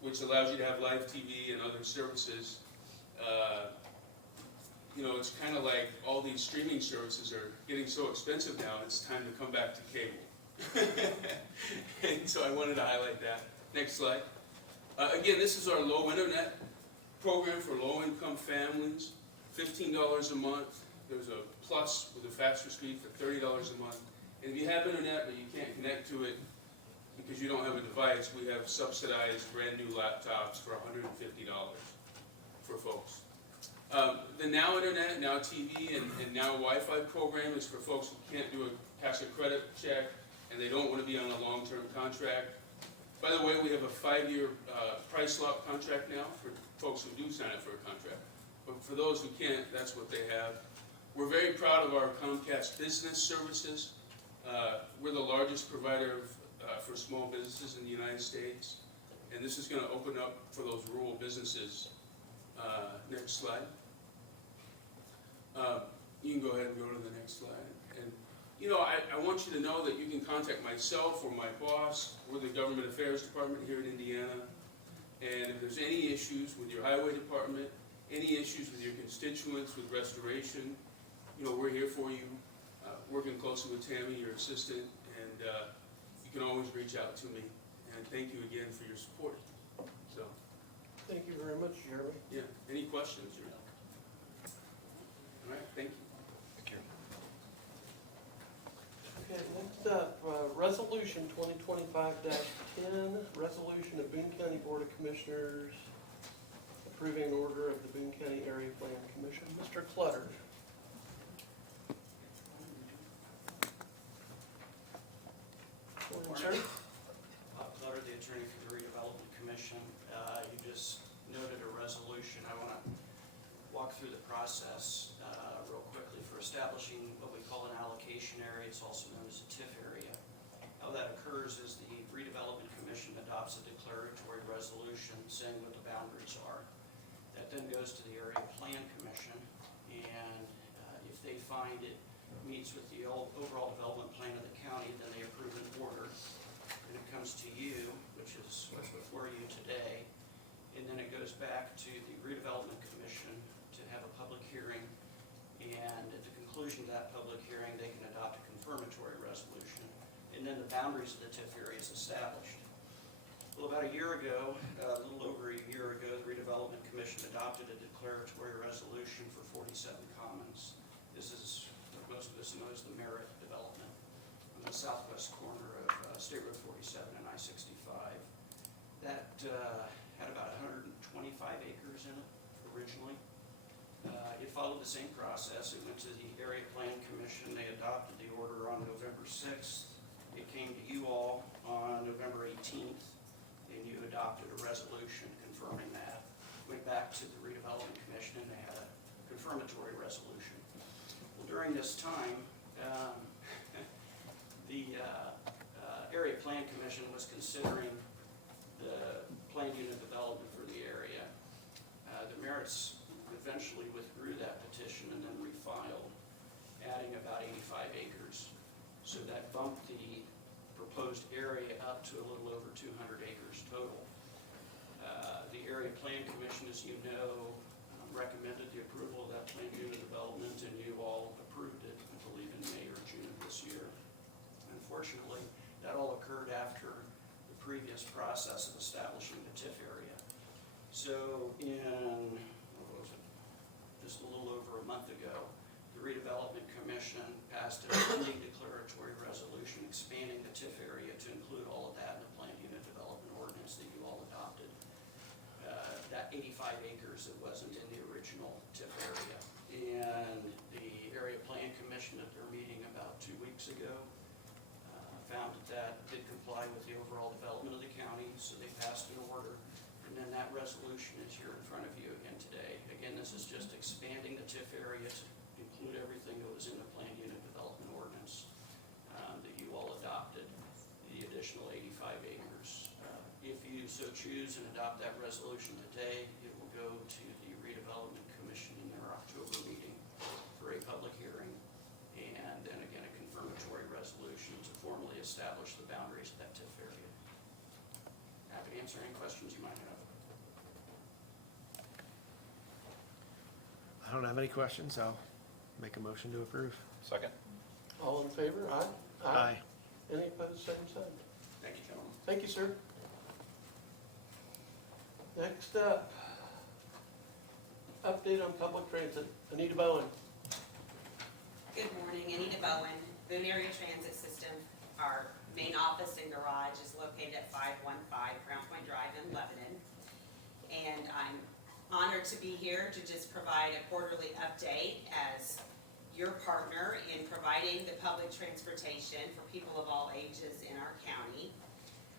which allows you to have live TV and other services. You know, it's kind of like all these streaming services are getting so expensive now, it's time to come back to cable. And so I wanted to highlight that. Next slide. Again, this is our low internet program for low-income families, $15 a month. There's a plus with a faster speed for $30 a month. And if you have internet but you can't connect to it because you don't have a device, we have subsidized brand new laptops for $150 for folks. The Now Internet, Now TV, and Now Wi-Fi program is for folks who can't do a cash or credit check and they don't want to be on a long-term contract. By the way, we have a 5-year price lock contract now for folks who do sign up for a contract. But for those who can't, that's what they have. We're very proud of our Comcast Business Services. We're the largest provider for small businesses in the United States. And this is going to open up for those rural businesses. Next slide. You can go ahead and go to the next slide. And you know, I want you to know that you can contact myself or my boss. We're the Government Affairs Department here in Indiana. And if there's any issues with your highway department, any issues with your constituents, with restoration, you know, we're here for you, working closely with Tammy, your assistant, and you can always reach out to me. And thank you again for your support. So, Thank you very much, Jeremy. yeah, any questions? All right, thank you. Okay, next up, Resolution 2025-10, resolution of Boone County Board of Commissioners approving an order of the Boone County Area Plan Commission. Mr. Clutter. Morning, sir. Bob Clutter, the attorney for the Redevelopment Commission. You just noted a resolution. I want to walk through the process real quickly for establishing what we call an allocation area. It's also known as a TIF area. How that occurs is the Redevelopment Commission adopts a declaratory resolution saying what the boundaries are. That then goes to the Area Plan Commission, and if they find it meets with the overall development plan of the county, then they approve an order. And it comes to you, which is what's before you today, and then it goes back to the Redevelopment Commission to have a public hearing, and at the conclusion of that public hearing, they can adopt a confirmatory resolution, and then the boundaries of the TIF area is established. Well, about a year ago, a little over a year ago, the Redevelopment Commission adopted a declaratory resolution for 47 Commons. This is what most of us know as the Merritt development on the southwest corner of State Road 47 and I-65. That had about 125 acres in it originally. It followed the same process. It went to the Area Plan Commission. They adopted the order on November 6th. It came to you all on November 18th, and you adopted a resolution confirming that. Went back to the Redevelopment Commission, and they had a confirmatory resolution. Well, during this time, the the Area Plan Commission was considering the planned unit development for the area. The Merits eventually withdrew that petition and then refiled, adding about 85 acres. So that bumped the proposed area up to a little over 200 acres total. The Area Plan Commission, as you know, recommended the approval of that planned unit development, and you all approved it, I believe, in May or June of this year. Unfortunately, that all occurred after the previous process of establishing the TIF area. So in, what was it, just a little over a month ago, the Redevelopment Commission passed a pending declaratory resolution expanding the TIF area to include all of that in the planned unit development ordinance that you all adopted. That 85 acres that wasn't in the original TIF area. And the Area Plan Commission at their meeting about 2 weeks ago found that did comply with the overall development of the county, so they passed an order. And then that resolution is here in front of you again today. Again, this is just expanding the TIF area to include everything that was in the planned unit development ordinance that you all adopted, the additional 85 acres. If you so choose and adopt that resolution today, it will go to the Redevelopment Commission in their October meeting for a public hearing, and then again a confirmatory resolution to formally establish the boundaries of that TIF area. Happy to answer any questions you might have. I don't have any questions. I'll make a motion to approve. Second? All in favor? Aye? Aye. Any opposed, same sign. Thank you, gentlemen. Thank you, sir. Next up, update on public transit. Anita Bowen. Good morning, Anita Bowen, Boone Area Transit System. Our main office and garage is located at 515 Crown Point Drive in Lebanon. And I'm honored to be here to just provide a quarterly update as your partner in providing the public transportation for people of all ages in our county.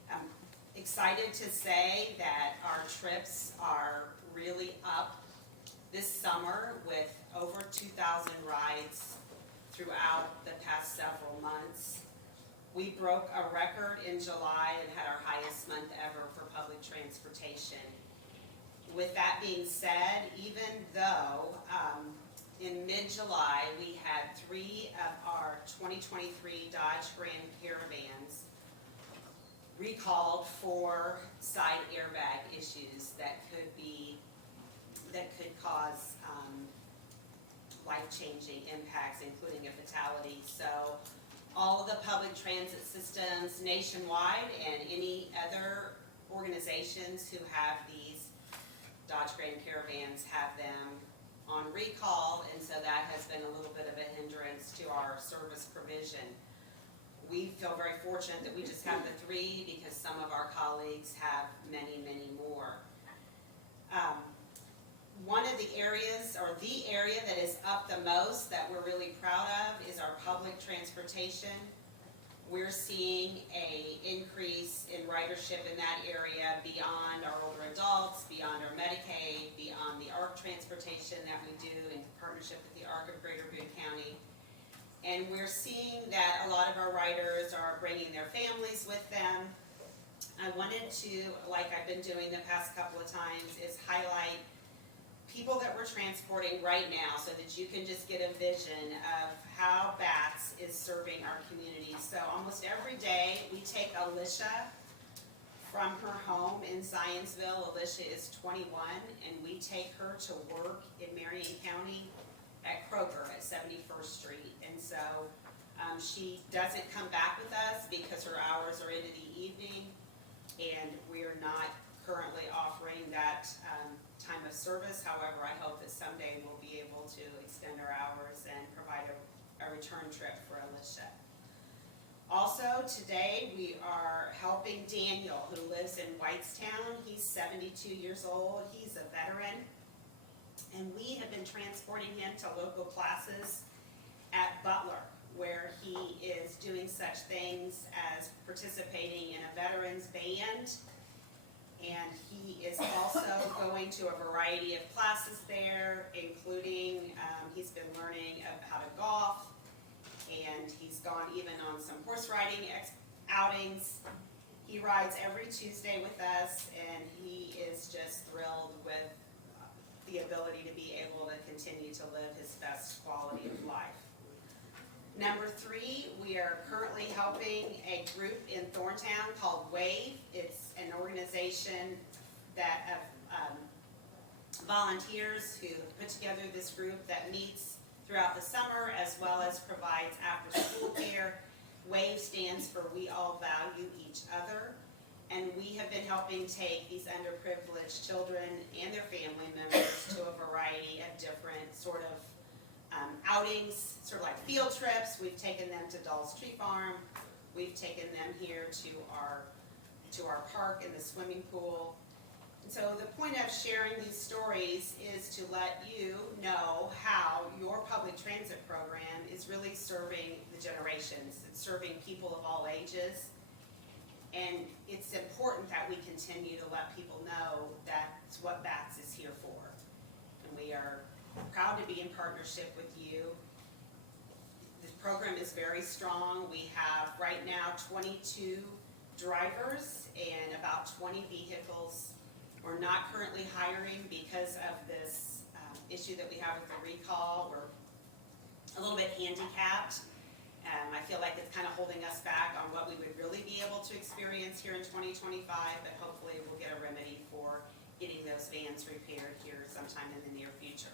I'm excited to say that our trips are really up this summer with over 2,000 rides throughout the past several months. We broke a record in July and had our highest month ever for public transportation. With that being said, even though in mid-July we had 3 of our 2023 Dodge Grand Caravans recalled for side airbag issues that could cause life-changing impacts, including a fatality. So all of the public transit systems nationwide and any other organizations who have these Dodge Grand Caravans have them on recall, and so that has been a little bit of a hindrance to our service provision. We feel very fortunate that we just have the 3 because some of our colleagues have many, many more. One of the areas, or the area that is up the most that we're really proud of is our public transportation. We're seeing an increase in ridership in that area beyond our older adults, beyond our Medicaid, beyond the ARC transportation that we do in partnership with the ARC of Greater Boone County. And we're seeing that a lot of our riders are bringing their families with them. I wanted to, like I've been doing the past couple of times, is highlight people that we're transporting right now so that you can just get a vision of how BATS is serving our community. So almost every day we take Alicia from her home in Zionsville. Alicia is 21, and we take her to work in Marion County at Kroger at 71st Street. And so she doesn't come back with us because her hours are into the evening, and we're not currently offering that time of service. However, I hope that someday we'll be able to extend our hours and provide a return trip for Alicia. Also, today we are helping Daniel, who lives in Whitestown. He's 72 years old. He's a veteran. And we have been transporting him to local classes at Butler, where he is doing such things as participating in a veterans band. And he is also going to a variety of classes there, including he's been learning how to golf. and he's gone even on some horse riding outings. He rides every Tuesday with us, and he is just thrilled with the ability to be able to continue to live his best quality of life. Number 3, we are currently helping a group in Thorntown called WAVE. It's an organization that of volunteers who put together this group that meets throughout the summer as well as provides after-school care. WAVE stands for We All Value Each Other. And we have been helping take these underprivileged children and their family members to a variety of different sort of outings, sort of like field trips. We've taken them to Doll's Tree Farm. We've taken them here to our park and the swimming pool. And so the point of sharing these stories is to let you know how your public transit program is really serving the generations. It's serving people of all ages. And it's important that we continue to let people know that's what BATS is here for. And we are proud to be in partnership with you. This program is very strong. We have right now 22 drivers and about 20 vehicles. We're not currently hiring because of this issue that we have with the recall. We're a little bit handicapped. I feel like it's kind of holding us back on what we would really be able to experience here in 2025, but hopefully we'll get a remedy for getting those vans repaired here sometime in the near future.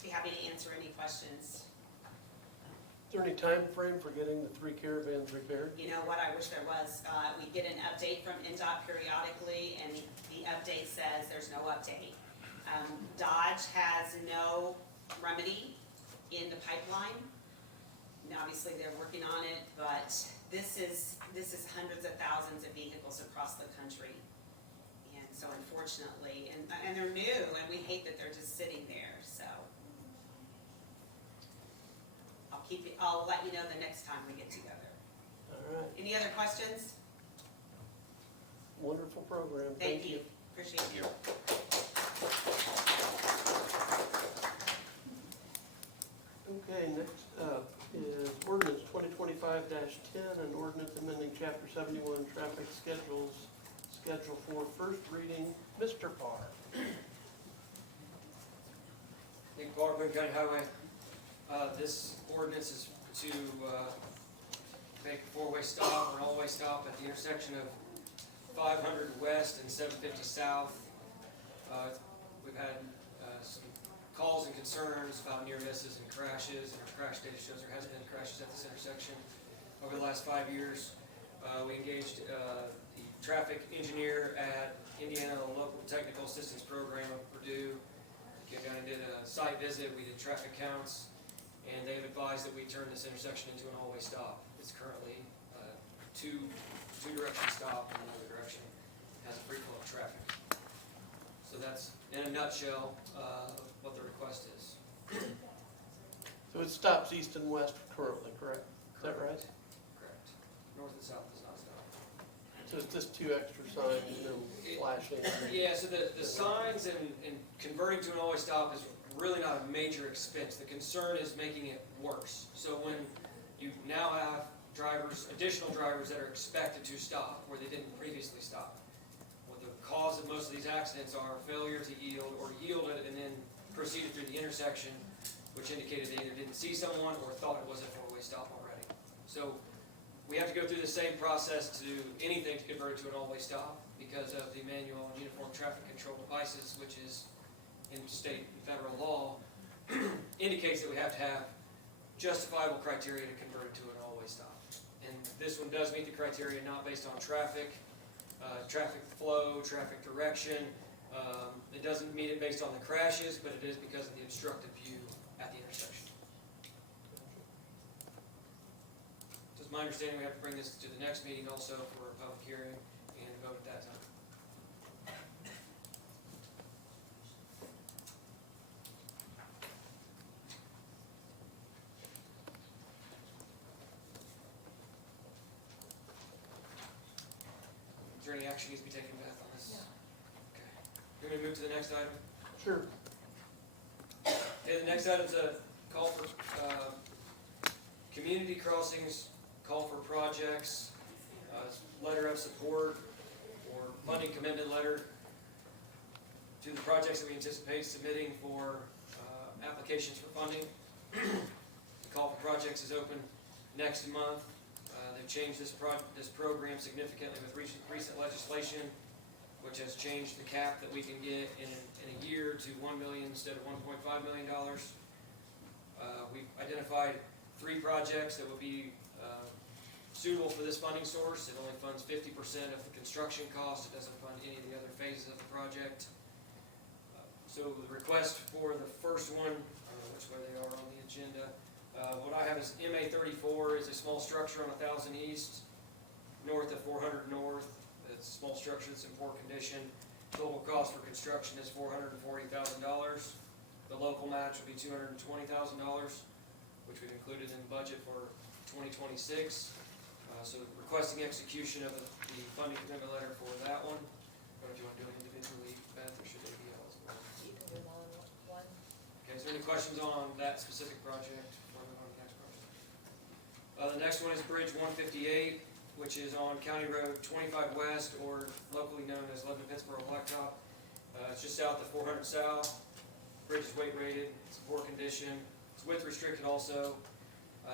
Be happy to answer any questions. Is there any time frame for getting the 3 caravans repaired? You know what, I wish there was. We get an update from NDOT periodically, and the update says there's no update. Dodge has no remedy in the pipeline. And obviously, they're working on it, but this is hundreds of thousands of vehicles across the country. And so unfortunately, and they're new, and we hate that they're just sitting there, so. I'll let you know the next time we get together. All right, Any other questions? wonderful program, Thank you. Appreciate you. Okay, next up is ordinance 2025-10, an ordinance amending chapter 71 traffic schedules, schedule for first reading. Mr. Parr. Nick Barr, Boone County Highway. This ordinance is to make a 4-way stop or an all-way stop at the intersection of 500 West and 750 South. We've had some calls and concerns about near misses and crashes, and our crash data shows there hasn't been crashes at this intersection over the last 5 years. We engaged the traffic engineer at Indiana Local Technical Assistance Program of Purdue. Came down and did a site visit. We did traffic counts, and they've advised that we turn this intersection into an all-way stop. It's currently two-direction stop in another direction. It has a free flow of traffic. So that's, in a nutshell, what the request is. So it stops east and west currently, correct? Is that right? Correct. North and south does not stop. So it's just 2 extra signs, no flashing? Yeah, so the signs and converting to an all-way stop is really not a major expense. The concern is making it worse. So when you now have drivers, additional drivers that are expected to stop where they didn't previously stop. What the cause of most of these accidents are failure to yield or yielded and then proceeded through the intersection, which indicated they either didn't see someone or thought it was a 4-way stop already. So we have to go through the same process to do anything to convert it to an all-way stop because of the manual and uniform traffic control devices, which is in state and federal law, indicates that we have to have justifiable criteria to convert it to an all-way stop. And this one does meet the criteria, not based on traffic, traffic flow, traffic direction. It doesn't meet it based on the crashes, but it is because of the obstructed view at the intersection. So it's my understanding we have to bring this to the next meeting also for a public hearing and vote at that time. Is there any action needs to be taken, Beth, on this? Okay. You're going to move to the next item? Sure. Okay, the next item is a call for community crossings, call for projects, letter of support, or funding commitment letter to the projects that we anticipate submitting for applications for funding. The call for projects is open next month. They've changed this program significantly with recent legislation, which has changed the cap that we can get in a year to $1 million instead of $1.5 million. We've identified 3 projects that will be suitable for this funding source. It only funds 50% of the construction cost. It doesn't fund any of the other phases of the project. So the request for the first one, I don't know which way they are on the agenda. What I have is MA 34 is a small structure on 1000 East, north of 400 North. It's a small structure that's in poor condition. Total cost for construction is $440,000. The local match will be $220,000, which we've included in the budget for 2026. So requesting execution of the funding commitment letter for that one. I don't know if you want to do it individually, Beth, or should they be eligible? You can do them all in one. Okay, is there any questions on that specific project before we move on to the next project? The next one is Bridge 158, which is on County Road 25 West, or locally known as Lebanon Pittsboro Blacktop. It's just south of 400 South. Bridge is weight rated, it's in poor condition, it's width restricted also.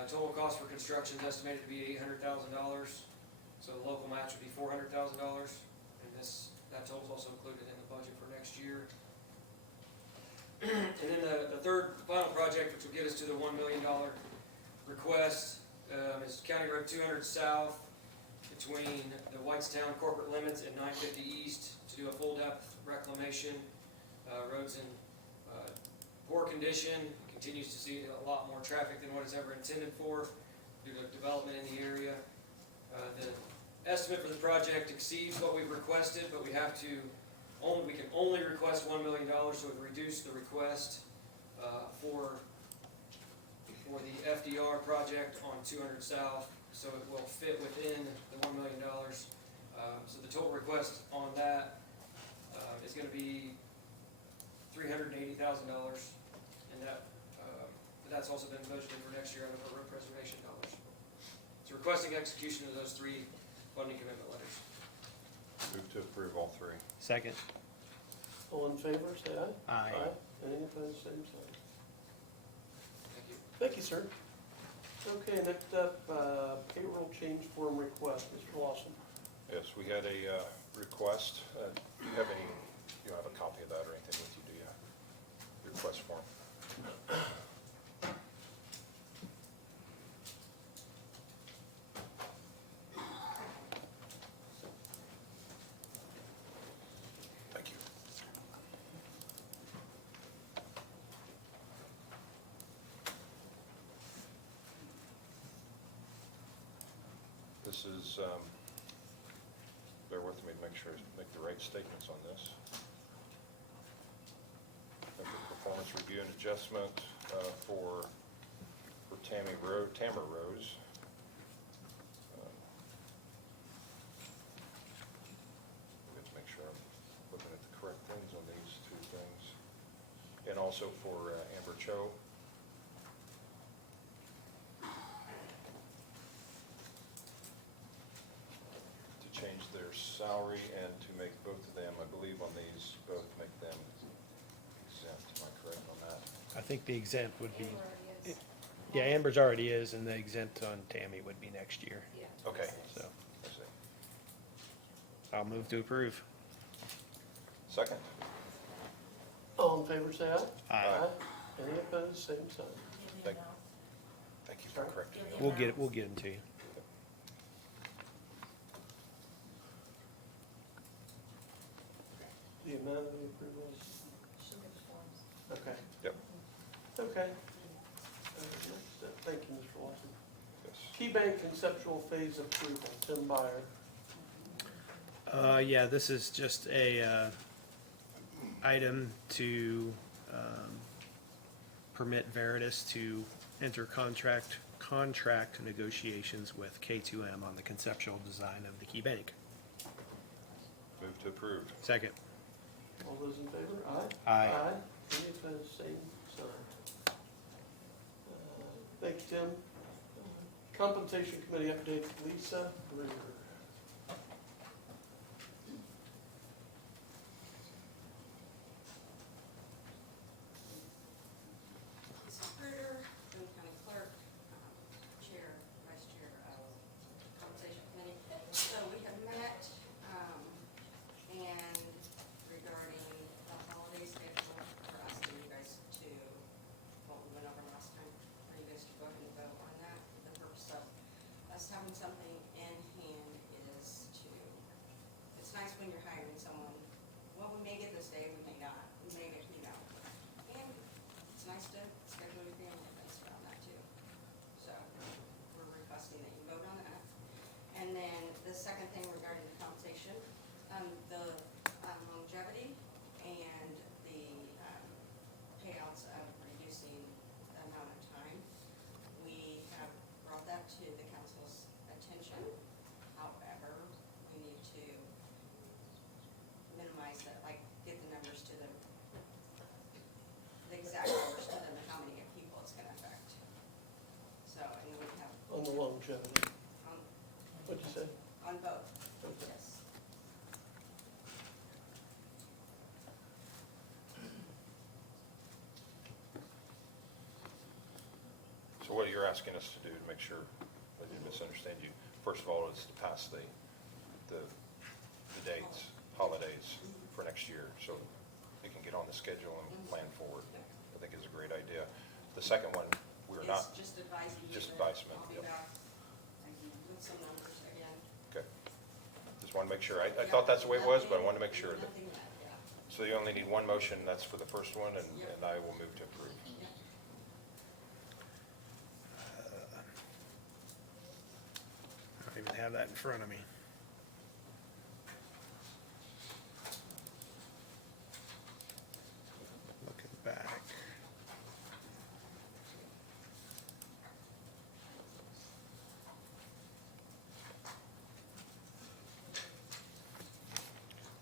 Total cost for construction is estimated to be $800,000, so the local match would be $400,000, and that total is also included in the budget for next year. And then the third final project, which will get us to the $1 million request, is County Road 200 South between the Whitestown corporate limits and 950 East to do a full depth reclamation. Roads in poor condition, continues to see a lot more traffic than what it's ever intended for due to development in the area. The estimate for the project exceeds what we've requested, but we can only request $1 million, so we've reduced the request for the FDR project on 200 South, so it will fit within the $1 million. So the total request on that is going to be $380,000, and that's also been budgeted for next year out of our road preservation dollars. So requesting execution of those 3 funding commitment letters. Move to approve all 3. Second. All in favor, say aye. Aye. Any opposed, same sign. Thank you. Thank you, sir. Okay, next up, payroll change form request, Mr. Lawson. Yes, we had a request. Do you have a copy of that or anything with you, do you? Request form. Thank you. This is, bear with me to make sure I make the right statements on this. Performance review and adjustment for Tammer Rose. We have to make sure I'm looking at the correct things on these 2 things. And also for Amber Cho. To change their salary and to make both of them, I believe on these, both make them exempt. Am I correct on that? I think the exempt would be, Amber already is. yeah, Amber's already is, and the exempt on Tammy would be next year, Yeah. Okay, so I see. I'll move to approve. Second? All in favor, say aye. Aye. Any opposed, same sign. Thank you for Sorry? correcting me. We'll get them to you. The amount of the approval is, Should be the forms. okay. Yep. Okay. Next up, thank you, Mr. Lawson. Yes. Key Bank conceptual phase approval, Tim Byer. Yeah, this is just a item to permit Veritas to enter contract negotiations with K2M on the conceptual design of the Key Bank. Move to approve. Second. All those in favor, aye? Aye. Any opposed, same sign. Thank you, Tim. Compensation Committee update, Lisa Brewer. Lisa Bruder, Boone County Clerk, Chair, Vice Chair of Compensation Committee. So we have met, and regarding the holiday schedule for us and you guys to, what we went over last time, for you guys to go ahead and vote on that. The purpose of us having something in hand is to, it's nice when you're hiring someone, well, we may get this day, we may not, we may get, and it's nice to schedule your family events around that too. So we're requesting that you vote on that. And then the second thing regarding the compensation, the longevity and the payouts of reducing the amount of time. We have brought that to the council's attention. However, we need to minimize that, like get the numbers to them, the exact numbers to them, and how many people it's gonna affect. So, and we have, On the longevity, on, what'd you say? on both, Okay. yes. So what you're asking us to do to make sure I didn't misunderstand you, first of all, is to pass the dates, holidays for next year, so we can get on the schedule and plan forward. I think is a great idea. The second one, we're not, It's just advising you. just that advisement, I'll be yep. back with some numbers again. okay. Just want to make sure, I thought that's the way it was, but I wanted to make sure that, Nothing that, yeah. so you only need one motion, that's for the first one, and Yep. I will move to approve. I don't even have that in front of me. Looking back.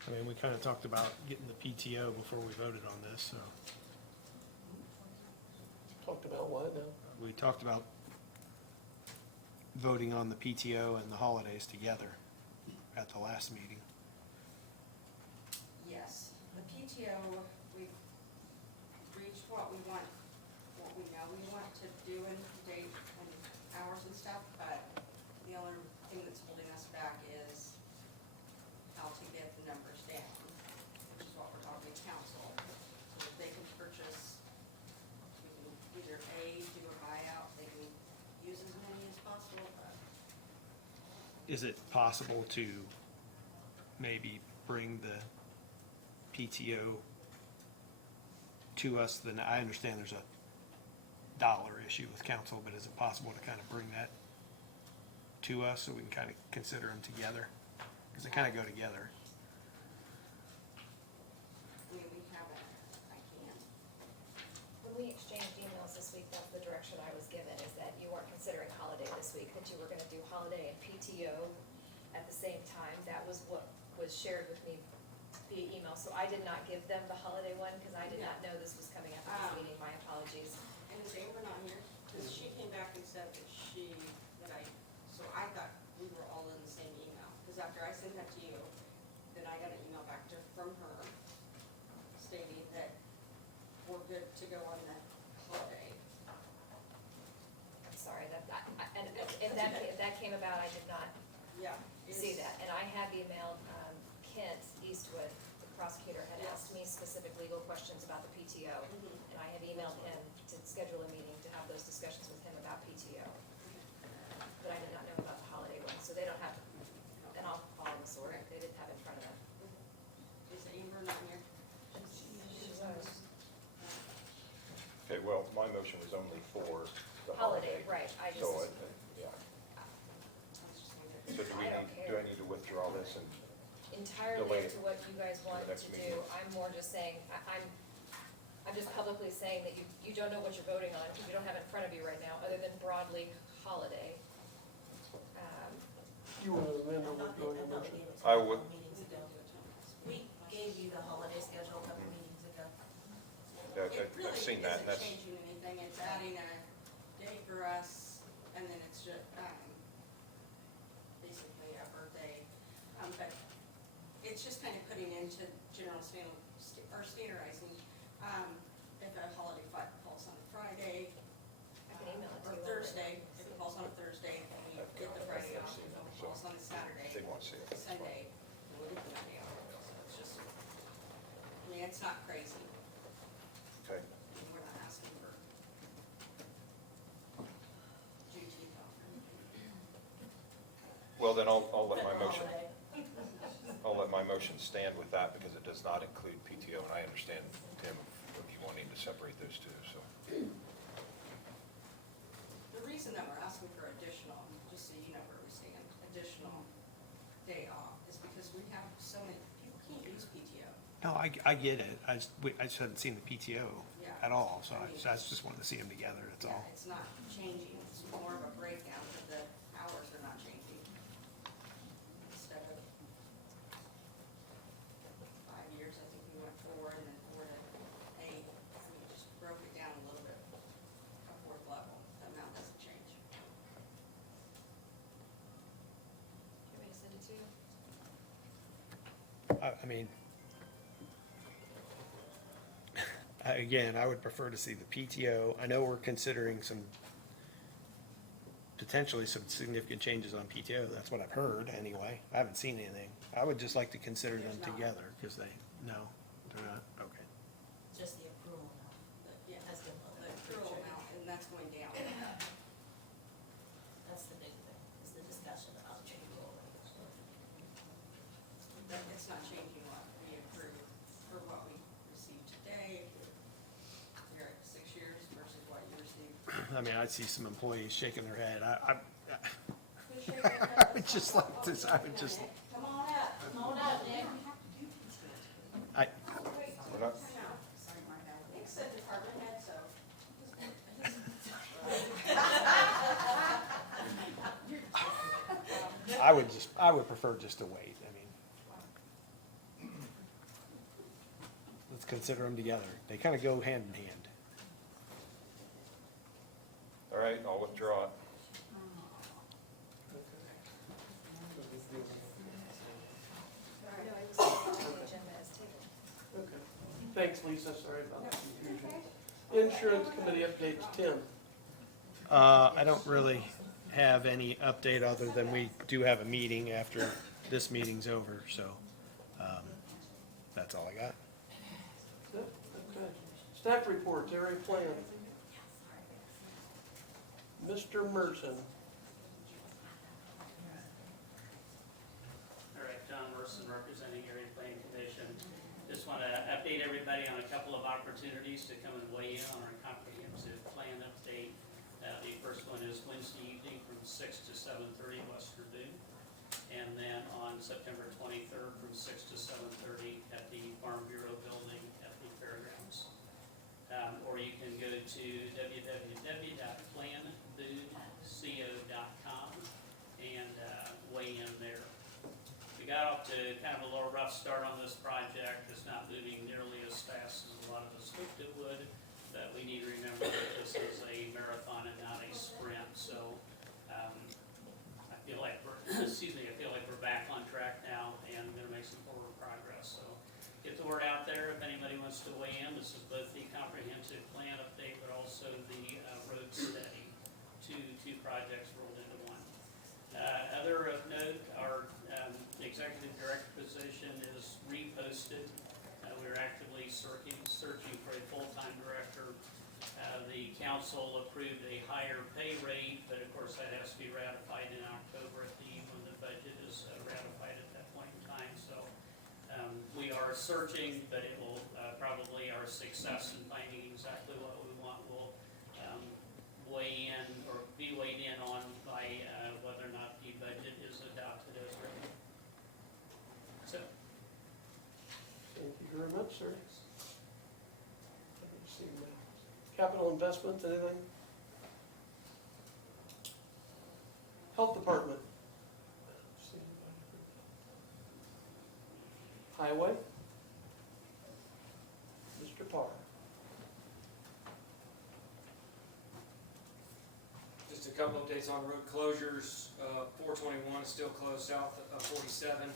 I mean, we kind of talked about getting the PTO before we voted on this, so Talked about what now? we talked about voting on the PTO and the holidays together at the last meeting. Yes, the PTO, we've reached what we want, what we know we want to do in date and hours and stuff, but the only thing that's holding us back is how to get the numbers down, which is what we're talking to council, so that they can purchase, we can either A, do a buyout, they can use as many as possible, but Is it possible to maybe bring the PTO to us? Then I understand there's a dollar issue with council, but is it possible to kind of bring that to us so we can kind of consider them together? Because they kind of go together. I mean, we haven't, I can. When we exchanged emails this week, that's the direction I was given, is that you weren't considering holiday this week, that you were gonna do holiday and PTO at the same time. That was what was shared with me via email, so I did not give them the holiday one, because I did not know this was coming up at this meeting, my apologies. And is Amber not here? Because she came back and said that so I thought we were all in the same email. Because after I sent that to you, then I got an email back from her stating that we're good to go on the holiday. I'm sorry, and if that came about, I did not Yeah. see that. And I have emailed Kent Eastwood, the prosecutor, had asked me specific legal questions about the PTO. And I have emailed him to schedule a meeting to have those discussions with him about PTO. But I did not know about the holiday one, so they don't have, and I'll follow the sword, they didn't have it in front of them. Is Amber not here? Okay, well, my motion was only for the Holiday, holiday. right, I just, So, yeah, I was just wondering. so do I don't I need to withdraw this and, entirely delay up to what you guys want the next to do. meeting. I'm more just saying, I'm just publicly saying that you don't know what you're voting on, because you don't have it in front of you right now, other than broadly holiday. You want to amend or withdraw your motion? I would, We gave you the holiday schedule a couple meetings ago. I've seen that, and It that's, really isn't changing anything, it's adding a day for us, and then it's just, it's just kind of putting into general or standardizing. If a holiday falls on a Friday, I can email it to or you. Thursday, if it falls on a Thursday, then we get the Friday off. If it falls on a Saturday, They want to see it. Sunday, we'll get the Monday off. So it's just, I mean, it's not crazy. Okay. We're not asking for Juneteenth off or anything. Well, then I'll let But my motion, holiday. I'll let my motion stand with that because it does not include PTO, and I understand, Tim, of you wanting to separate those two, so. The reason that we're asking for additional, just so you know where we stand, additional day off is because we have so many, people can't use PTO. No, I get it. I just hadn't seen the PTO Yeah. at all, so I just wanted to see them together, that's Yeah, all. it's not changing, it's more of a breakdown, but the hours are not changing. Instead of 5 years, I think we went 4 and then 4 to 8. I mean, just broke it down a little bit, a fourth level, the amount doesn't change. Do you want me to send it to you? I mean, again, I would prefer to see the PTO. I know we're considering potentially some significant changes on PTO. That's what I've heard anyway. I haven't seen anything. I would just like to consider them There's not. together because no, they're not, okay. Just the approval now. Yeah, That's the the accrual amount, and that's going down. That's the big thing, is the discussion about the approval. But it's not changing what we approved for what we received today. You're at 6 years versus what you received. I mean, I'd see some employees shaking their head. I would just like to, I would just, Come on up, Nick. I, We're not, Sorry, my bad. Nick said department head, so. I would prefer just to wait. I mean, let's consider them together. They kind of go hand in hand. all right, I'll withdraw it. No, I was on the agenda as taken. Okay. Thanks, Lisa, sorry about the confusion. Insurance committee updates, Tim. I don't really have any update other than we do have a meeting after this meeting's over, so, that's all I got. Good, okay. Staff reports, area plan. Mr. Merson. All right, John Merson, representing Area Planning Commission. Just want to update everybody on a couple of opportunities to come and weigh in on our comprehensive plan update. The first one is Wednesday evening from 6 to 7:30 West Tribune. And then on September 23rd from 6 to 7:30 at the Farm Bureau building at the fairgrounds. Or you can go to www.planboonco.com and weigh in there. We got off to kind of a little rough start on this project. It's not moving nearly as fast as a lot of us hoped it would, but we need to remember that this is a marathon and not a sprint, so I feel like we're, I feel like we're back on track now and gonna make some forward progress, so get the word out there if anybody wants to weigh in. This is both the comprehensive plan update, but also the road study, two projects rolled into one. Other of note, our executive director position is reposted. We're actively searching for a full-time director. The council approved a higher pay rate, but of course that has to be ratified in October when the budget is ratified at that point in time. So we are searching, but it will probably our success in finding exactly what we want will weigh in or be weighed in on by whether or not the budget is adopted as written. So, Thank you very much, sir. Capital investments, anything? Health department. Highway. Mr. Parr. Just a couple updates on road closures. 421 is still closed south of 47.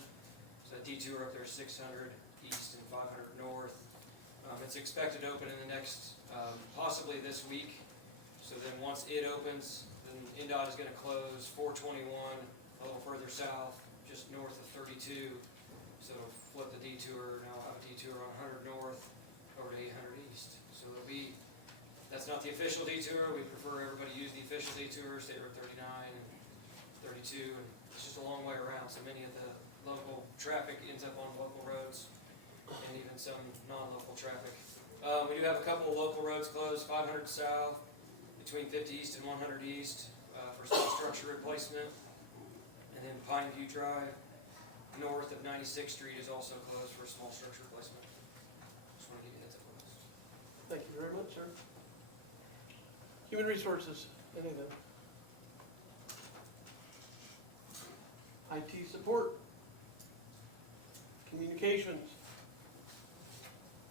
So So a detour up there, 600 east and 500 north. It's expected to open in the next, possibly this week. So then once it opens, then NDOT is gonna close 421 a little further south, just north of 32. So it'll flip the detour, now I'll have a detour on 100 north over to 800 east. So it'll be, that's not the official detour, we prefer everybody use the official detour, State Road 39 and 32, and it's just a long way around, so many of the local traffic ends up on local roads, and even some non-local traffic. We do have a couple of local roads closed, 500 south, between 50 east and 100 east, for some structure replacement, and then Pine View Drive, north of 96th Street is also closed for a small structure replacement. Just want to give you a heads up on those. Thank you very much, sir. Human Resources, anything? IT support. Communications.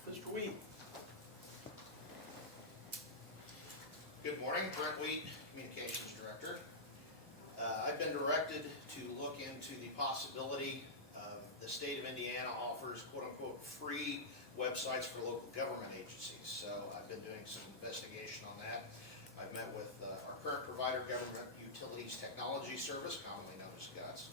Mr. Wheat. Good morning, Brent Wheat, Communications Director. I've been directed to look into the possibility of the state of Indiana offers quote-unquote free websites for local government agencies. So I've been doing some investigation on that. I've met with our current provider, Government Utilities Technology Service, commonly known as GUTS.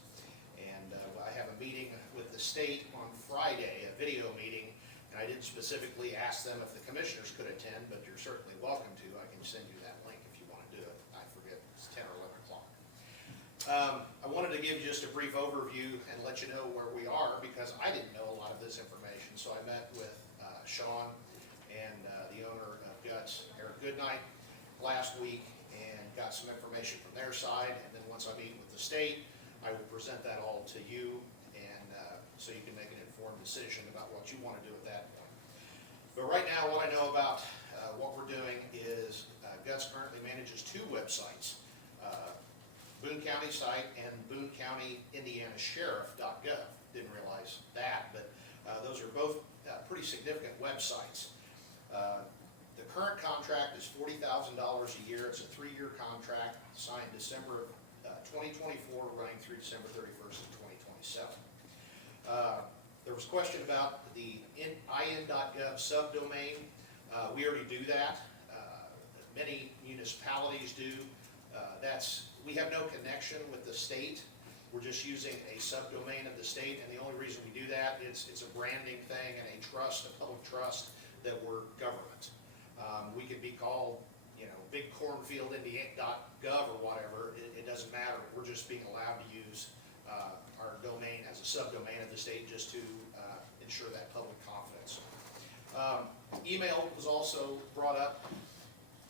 And I have a meeting with the state on Friday, a video meeting, and I didn't specifically ask them if the commissioners could attend, but you're certainly welcome to. I can send you that link if you want to do it. I forget, it's 10 or 11 o'clock. I wanted to give you just a brief overview and let you know where we are, because I didn't know a lot of this information. So I met with Sean and the owner of GUTS, Eric Goodnight, last week, and got some information from their side. And then once I meet with the state, I will present that all to you, and so you can make an informed decision about what you want to do at that point. But right now, what I know about what we're doing is GUTS currently manages two websites, Boone County site and Boone County Indiana Sheriff.gov. Didn't realize that, but those are both pretty significant websites. The current contract is $40,000 a year. It's a 3-year contract signed December 2024, running through December 31st of 2027. There was a question about the in.gov subdomain. We already do that. Many municipalities do. We have no connection with the state. We're just using a subdomain of the state, and the only reason we do that is it's a branding thing and a trust, a public trust that we're government. We could be called, Big Cornfield Indiana.gov or whatever. It doesn't matter. We're just being allowed to use our domain as a subdomain of the state just to ensure that public confidence. Email was also brought up.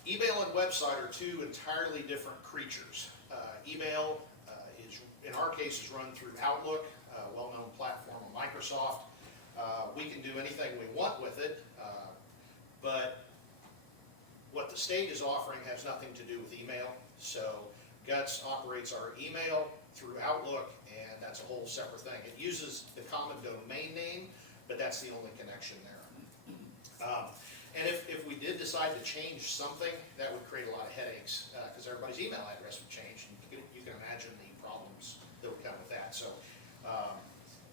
Email and website are two entirely different creatures. Email is, in our case, is run through Outlook, a well-known platform of Microsoft. We can do anything we want with it, but what the state is offering has nothing to do with email. So GUTS operates our email through Outlook, and that's a whole separate thing. It uses the common domain name, but that's the only connection there. And if we did decide to change something, that would create a lot of headaches, because everybody's email address would change, and you can imagine the problems that would come with that. So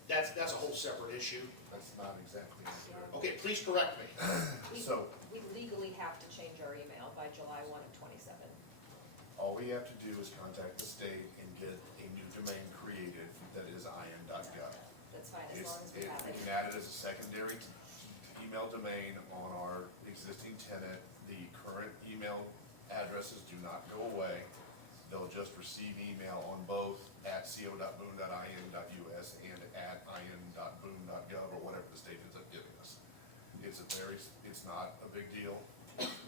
that's a whole separate issue. That's not exactly accurate. Okay, please correct me. So, We legally have to change our email by July 1 of '27. all we have to do is contact the state and get a new domain created that is in.gov. That's fine, as It's, long as we have we it. can add it as a secondary email domain on our existing tenant. The current email addresses do not go away. They'll just receive email on both at co.boone.in.us and at in.boone.gov or whatever the state ends up giving us. It's not a big deal.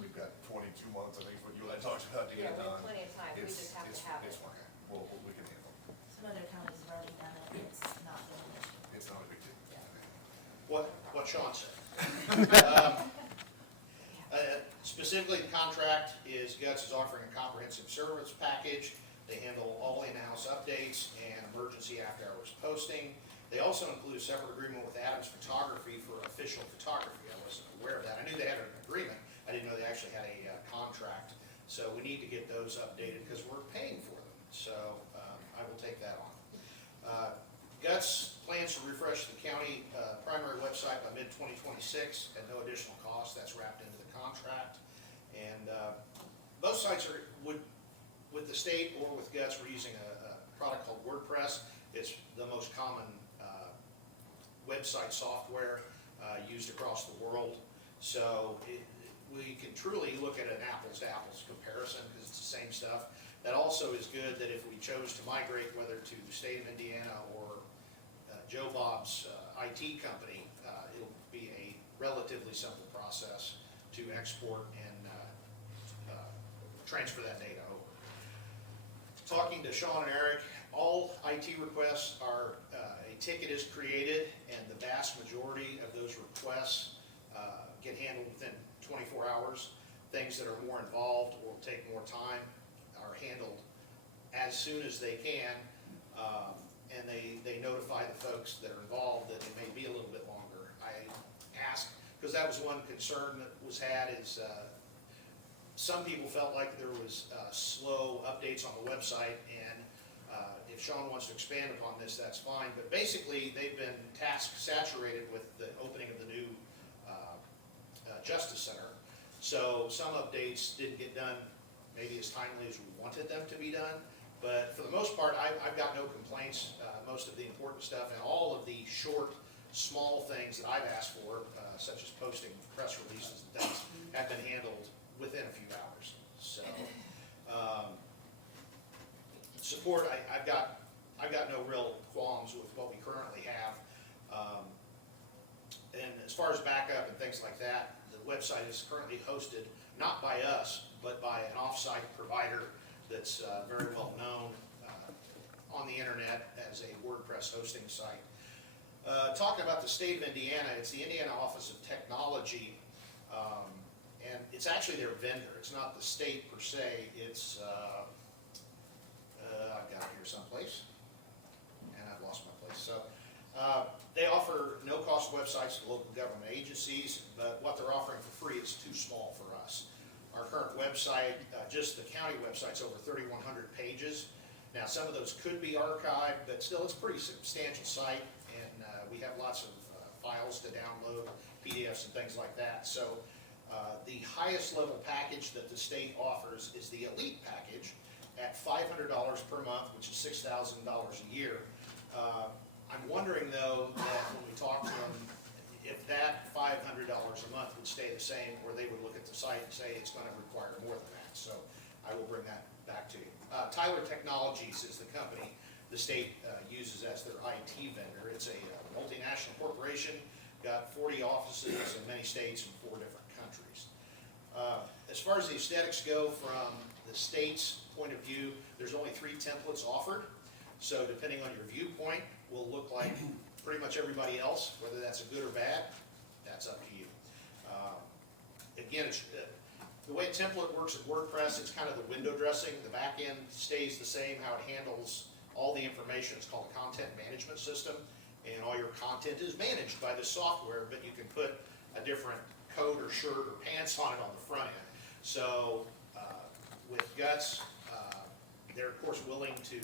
We've got 22 months, I think is what you and I talked about to Yeah, get it we have done. plenty of time, we just have to have it. It's fine. We can handle it. Some other counties have already done it, it's not been an issue. It's not a big deal. What Sean said. Specifically, the contract is GUTS is offering a comprehensive service package. They handle all in-house updates and emergency after-hours posting. They also include a separate agreement with Adams Photography for official photography. I wasn't aware of that. I knew they had an agreement. I didn't know they actually had a contract. So we need to get those updated because we're paying for them. So I will take that on. GUTS plans plans to refresh the county primary website by mid-2026 at no additional cost. That's wrapped into the contract. And both sites are, with the state or with Guts, we're using a product called WordPress. It's the most common website software used across the world. So we can truly look at an apples to apples comparison because it's the same stuff. That also is good that if we chose to migrate, whether to the state of Indiana or Joe Bob's IT company, it'll be a relatively simple process to export and transfer that data over. Talking to Sean and Eric, all IT requests are, a ticket is created, and the vast majority of those requests get handled within 24 hours. Things that are more involved or take more time are handled as soon as they can, and they notify the folks that are involved that it may be a little bit longer. I asked, because that was one concern that was had, is some people felt like there was slow updates on the website, and if Sean wants to expand upon this, that's fine. But basically, they've been task saturated with the opening of the new Justice Center. So some updates didn't get done maybe as timely as we wanted them to be done. But for the most part, I've got no complaints. Most of the important stuff and all of the short, small things that I've asked for, such as posting press releases and things, have been handled within a few hours. So support, I've got no real qualms with what we currently have. And as far as backup and things like that, the website is currently hosted not by us, but by an off-site provider that's very well known on the internet as a WordPress hosting site. Talking about the state of Indiana, it's the Indiana Office of Technology, and it's actually their vendor. It's not the state per se. It's I've got it here someplace, and I've lost my place. So they offer no-cost websites to local government agencies, but what they're offering for free is too small for us. Our current website, just the county website's over 3,100 pages. Now, some of those could be archived, but still, it's a pretty substantial site, and we have lots of files to download, PDFs and things like that. So the highest level package that the state offers is the Elite package at $500 per month, which is $6,000 a year. I'm wondering, though, that when we talk to them, if that $500 a month would stay the same, or they would look at the site and say it's going to require more than that. So I will bring that back to you. Tyler Technologies is the company the state uses as their IT vendor. It's a multinational corporation, got 40 offices in many states and 4 different countries. As far as the aesthetics go from the state's point of view, there's only 3 templates offered. So depending on your viewpoint, will look like pretty much everybody else. Whether that's a good or bad, that's up to you. Again, it's, the way template works at WordPress, it's kind of the window dressing. The back end stays the same, how it handles all the information. It's called a content management system, and all your content is managed by the software, but you can put a different coat or shirt or pants on it on the front end. So with Guts, they're of course willing to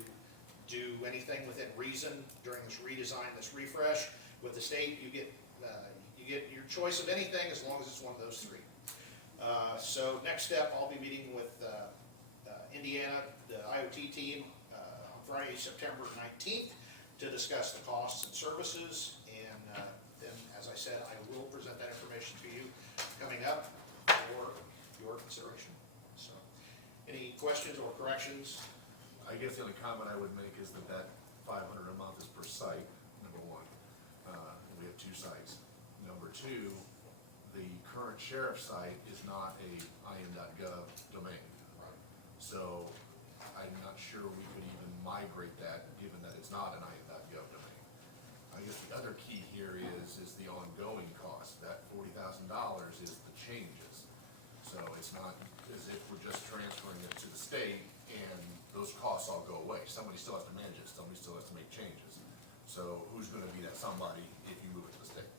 do anything within reason during this redesign, this refresh. With the state, you get your choice of anything as long as it's one of those 3. So next step, I'll be meeting with Indiana, the IoT team, on Friday, September 19th to discuss the costs and services. And then, as I said, I will present that information to you coming up for your consideration. So, any questions or corrections? I guess the only comment I would make is that $500 a month is per site, number 1. We have 2 sites. Number 2, the current sheriff's site is not a in.gov domain. Right. So I'm not sure we could even migrate that, given that it's not an in.gov domain. I guess the other key here is the ongoing cost. That $40,000 is the changes. So it's not as if we're just transferring it to the state and those costs all go away. Somebody still has to manage it, somebody still has to make changes. So who's gonna be that somebody if you move it to the state?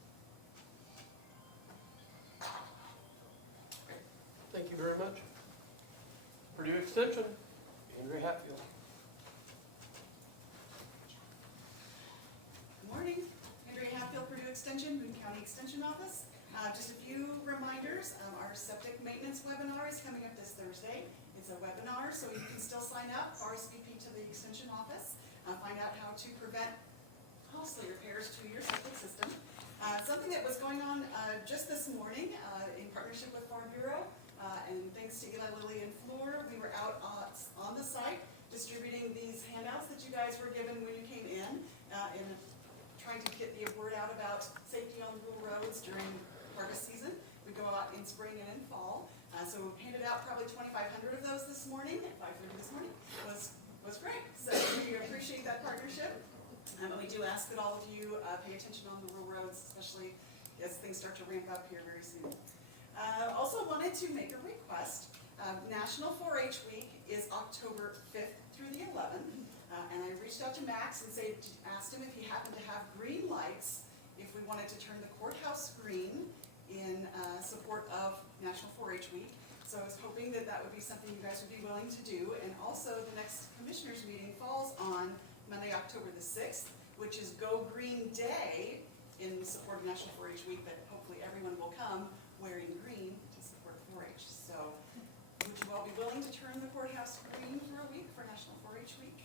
Thank you very much. Purdue Extension, Andrew Hatfield. Good morning. Just a few reminders, our septic maintenance webinar is coming up this Thursday. It's a webinar, so you can still sign up, RSVP to the extension office, find out how to prevent costly repairs to your septic system. Something that was going on just this morning in partnership with Farm Bureau, and thanks to Eli Lilly and Floor, we were out on the site distributing these handouts that you guys were given when you came in, and trying to get the word out about safety on rural roads during harvest season. We go out in spring and in fall. So we handed out probably 2,500 of those this morning, at 5:30 this morning. Was great. So we appreciate that partnership. And we do ask that all of you pay attention on the rural roads, especially as things start to ramp up here very soon. Also wanted to make a request. National 4-H Week is October 5th through the 11th. And I reached out to Max and asked him if he happened to have green lights, if we wanted to turn the courthouse green in support of National 4-H Week. So I was hoping that that would be something you guys would be willing to do. And also the next commissioners meeting falls on Monday, October the 6th, which is Go Green Day in support of National 4-H Week, but hopefully everyone will come wearing green to support 4-H. So would you all be willing to turn the courthouse green for a week for National 4-H Week?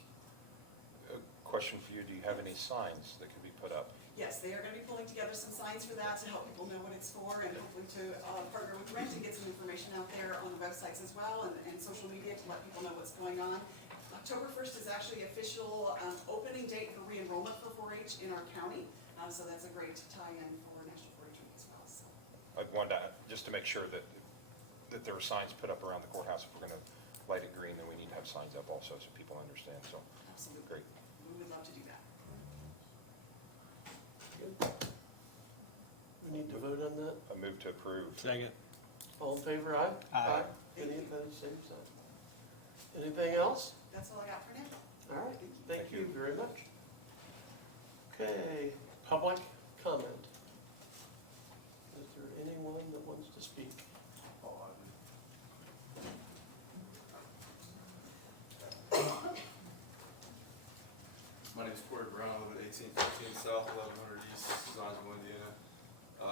Question for you, do you have any signs that could be put up? Yes, they are going to be pulling together some signs for that to help people know what it's for, and hopefully to partner with Rent and get some information out there on the websites as well, and social media to let people know what's going on. October 1st is actually official opening date for re-enrollment for 4-H in our county, so that's a great tie-in for National 4-H Week as well. So. I'd want to, just to make sure that there are signs put up around the courthouse. If we're going to light it green, then we need to have signs up also so people understand. So, absolutely. Great. We would love to do that. We need to vote on that? I move to approve. Second. All in favor, aye? Aye. Any opposed, same sign. Anything else? That's all I got for now. All right, thank you very much. Okay, public comment. Is there anyone that wants to speak? My name is Corey Brown. I live at 1815 South, 1100 East, Zanesville, Indiana.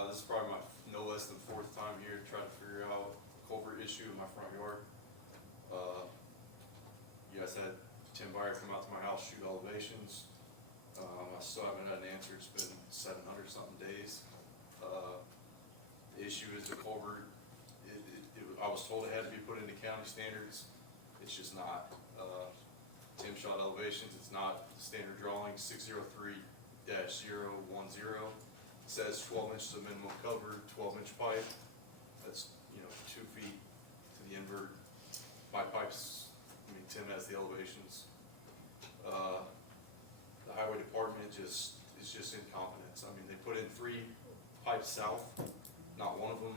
This is probably my no less than fourth time here trying to figure out a culvert issue in my front yard. You guys had Tim Byer come out to my house, shoot elevations. I still haven't had an answer. It's been 700 something days. The issue is the culvert. I was told it had to be put into county standards. It's just not. Tim shot elevations, it's not standard drawing, 603-010. Says 12 inches of minimum cover, 12-inch pipe. That's, 2 feet to the invert. My pipes, Tim has the elevations. The highway department is just incompetence. They put in 3 pipes south, not one of them.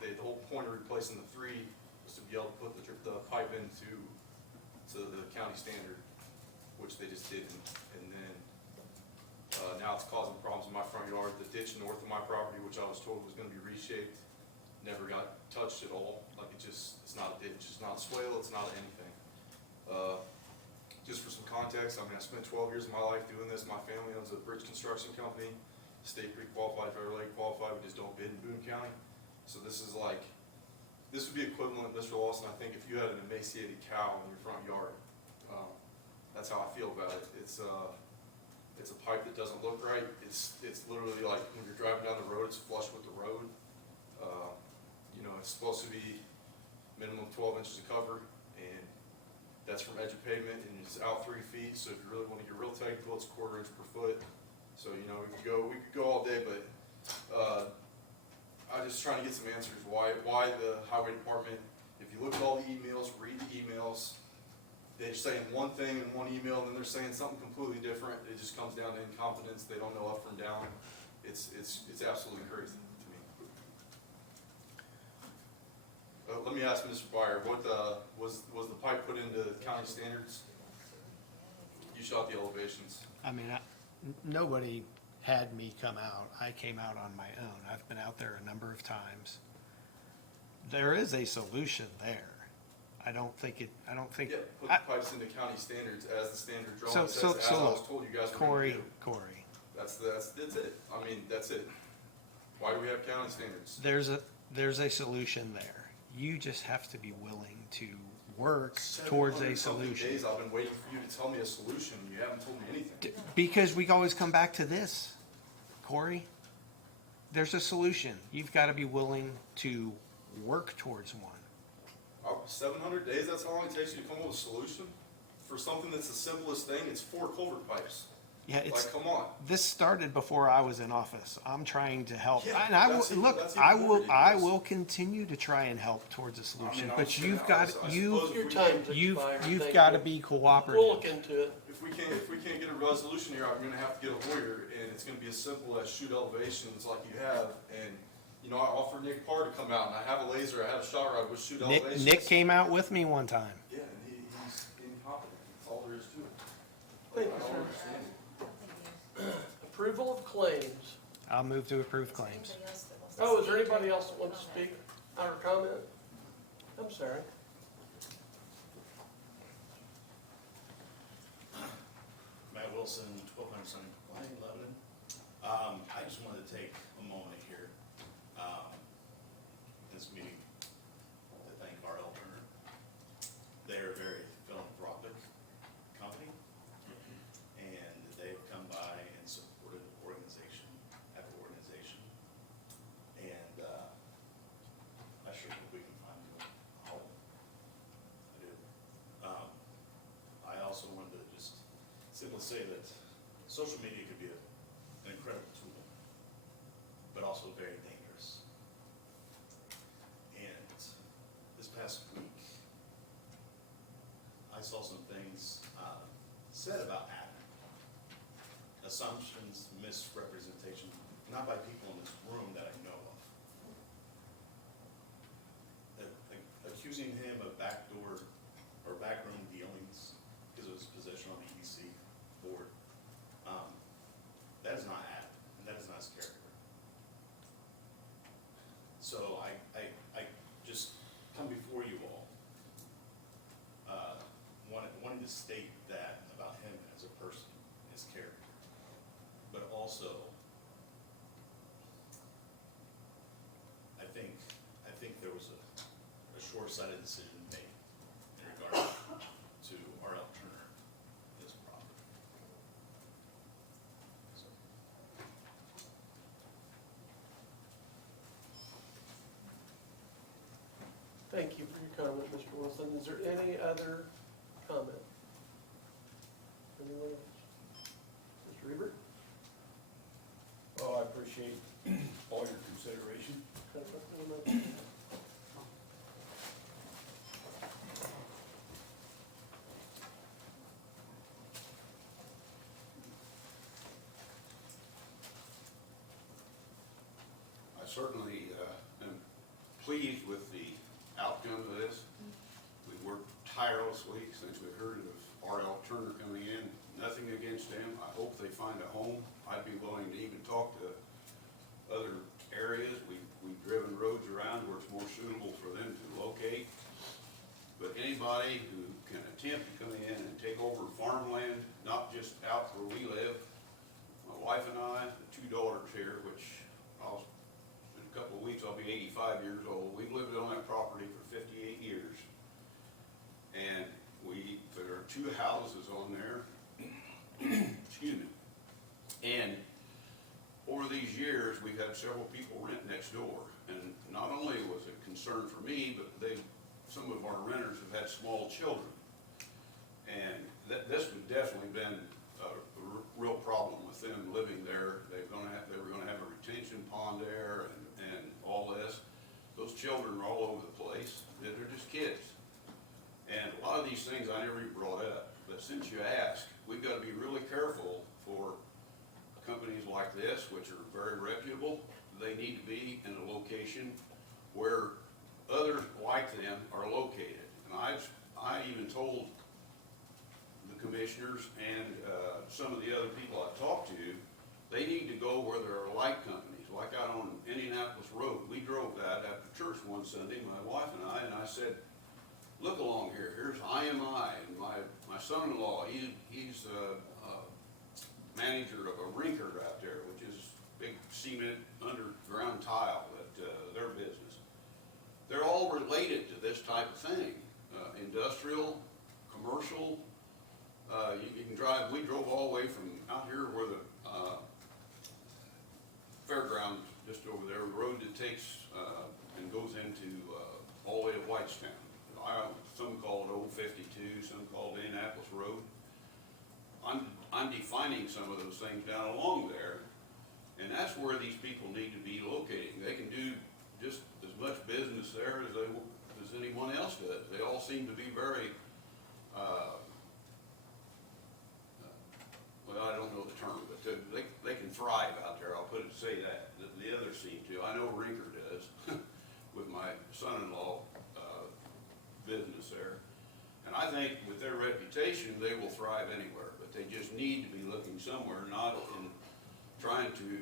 The whole point of replacing the 3 was to be able to put the pipe into the county standard, which they just didn't. And then now it's causing problems in my front yard. The ditch north of my property, which I was told was going to be reshaped, never got touched at all. It's not a ditch, it's not a swale, it's not anything. Just for some context, I spent 12 years of my life doing this. My family owns a bridge construction company, state pre-qualified, federal aid qualified. We just don't bid in Boone County. So this would be equivalent, Mr. Lawson, I think, if you had an emaciated cow in your front yard. That's how I feel about it. It's a pipe that doesn't look right. It's literally like when you're driving down the road, it's flush with the road. It's supposed to be minimum 12 inches of cover, and that's from edge of pavement, and it's out 3 feet. So if you really want to get real technical, it's 1/4 inch per foot. So we could go all day, but I'm just trying to get some answers. Why the highway department, if you look at all the emails, read the emails, they're saying one thing in one email, and then they're saying something completely different. It just comes down to incompetence. They don't know up from down. It's absolutely crazy to me. Let me ask Mr. Byer, what was the pipe put into county standards? You shot the elevations. Nobody had me come out. I came out on my own. I've been out there a number of times. There is a solution there. I don't think. Yeah, put the pipes into county standards as the standard drawing says, as I was told you guys were going to do. Corey. That's it. That's it. Why do we have county standards? There's a solution there. You just have to be willing to work towards a 700 something solution. days I've been waiting for you to tell me a solution, you haven't told me anything. Because we always come back to this, Corey. There's a solution. You've got to be willing to work towards one. 700 days, that's how long it takes you to come up with a solution? For something that's the simplest thing, it's 4 culvert pipes. Yeah, it's, Like, come on. this started before I was in office. I'm trying to help. Yeah, And I will, that's even- look, that's I even will, more I ridiculous. will continue to try and help towards a solution. I'm But just you've saying, got, I suppose you, if Your we- time's you've, expired. you've Thank got to you. be We'll cooperative. look into it. If we can't get a resolution here, I'm gonna have to get a lawyer, and it's gonna be as simple as shoot elevations like you have, and, you know, I offered Nick Parr to come out, and I have a laser, I have a shot rod with shoot elevations. Nick came out with me one time. Yeah, and he's incompetent, that's all there is to it. Thank I you, don't sir. understand. Approval of claims. I'll move to approve claims. Anybody else that wants to Oh, is speak there anybody or else that wants to comment? speak or comment? I'm sorry. Matt Wilson, 1200 Sunny Lane, Lebanon. I just wanted to take a moment here, in this meeting, to thank R.L. Turner. They're a very philanthropic company, and they've come by and supported organization after organization. And, I sure hope we can find you a home. I do. I also wanted to just simply say that social media could be an incredible tool, but also very dangerous. And this past week, I saw some things said about Adam. Assumptions, misrepresentation, not by people in this room that I know of. Accusing him of backdoor or backroom dealings because of his position on the EDC board. That is not Adam, and that is not his character. So I just come before you all, wanting to state that about him as a person, his character, but also, I think there was a short-sighted decision made in regard to R.L. Turner, this property. So, Thank you for your comment, Mr. Wilson. Is there any other comment? Anyone else? Mr. Reber? Oh, I appreciate all your consideration. I certainly am pleased with the outcome of this. We worked tirelessly since we heard of R.L. Turner coming in. Nothing against them. I hope they find a home. I'd be willing to even talk to other areas. We've driven roads around where it's more suitable for them to locate. But anybody who can attempt to come in and take over farmland, not just out where we live, my wife and I, the 2 daughters here, which in a couple of weeks I'll be 85 years old. We've lived on that property for 58 years. And there are 2 houses on there. Excuse me. And over these years, we've had several people rent next door. And not only was it a concern for me, but some of our renters have had small children. And this would definitely been a real problem with them living there. They were gonna have a retention pond there and all this. Those children are all over the place. They're just kids. And a lot of these things I never even brought up. But since you asked, we've got to be really careful for companies like this, which are very reputable. They need to be in a location where others like them are located. And I even told the commissioners and some of the other people I talked to, they need to go where there are like companies, like out on Indianapolis Road. We drove that after church one Sunday, my wife and I said, look along here, here's IMI, and my son-in-law, he's a manager of a rinker out there, which is big cement underground tile at, their business. They're all related to this type of thing, industrial, commercial. You can drive, we drove all the way from out here where the, fairground, just over there, a road that takes, and goes into, all the way to Whitestown. Some call it Old 52, some call it Indianapolis Road. I'm defining some of those things down along there, and that's where these people need to be locating. They can do just as much business there as anyone else does. They all seem to be very, well, I don't know the term, but they can thrive out there, I'll put it, say that. The others seem to. I know Rinker does, with my son-in-law, business there. And I think with their reputation, they will thrive anywhere, but they just need to be looking somewhere, not in trying to,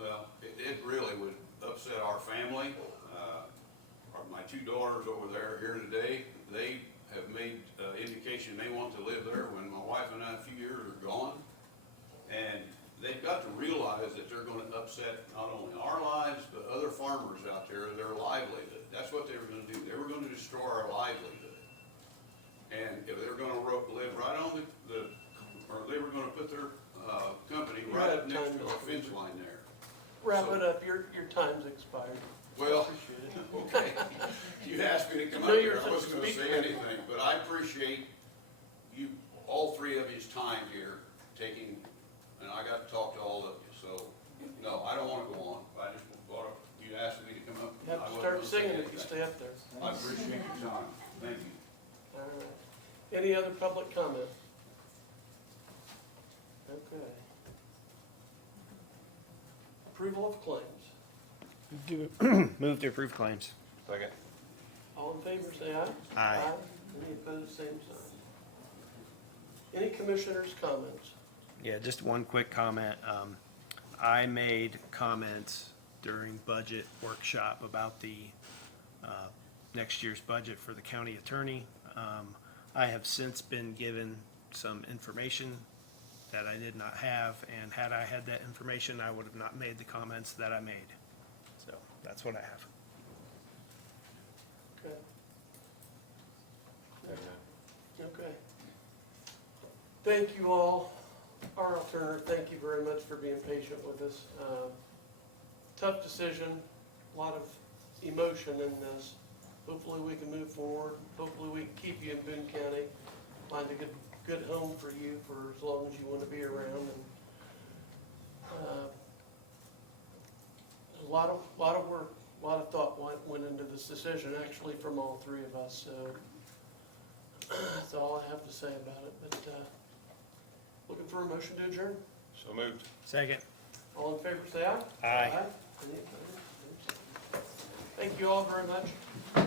well, it really would upset our family. My two daughters over there here today, they have made indication they want to live there when my wife and I, a few years, are gone. And they've got to realize that they're gonna upset not only our lives, but other farmers out there, their livelihood. That's what they were gonna do. They were gonna destroy our livelihood. And if they're gonna live right on or they were gonna put their, company right up next to our fence line there. Wrap it up, your time's expired. Well, Appreciate it. okay. You asked me to come up No, here, you're I wasn't gonna such a say speaker. anything, but I appreciate you, all three of you's time here, taking, and I got to talk to all of you, so, no, I don't wanna go on. I just thought, you asked me to come up. You have I to wasn't start gonna say singing if you anything. stay up there. I appreciate your time, thank you. All right. Any other public comment? Okay. Approval of claims. Move to approve claims. Second. All in favor, say aye. Aye. Any opposed, same sign. Any commissioners' comments? Yeah, just one quick comment. I made comments during budget workshop about the next year's budget for the county attorney. I have since been given some information that I did not have, and had I had that information, I would have not made the comments that I made. So that's what I have. Okay. Okay. Thank you all. R.L. Turner, thank you very much for being patient with us. Tough decision, a lot of emotion in this. Hopefully we can move forward. Hopefully we can keep you in Boone County, find a good home for you for as long as you want to be around. And a lot of work, a lot of thought went into this decision, actually from all three of us. So that's all I have to say about it. But looking for a motion to adjourn. So moved. Second. All in favor, say aye. Aye. Any opposed? Thank you all very much.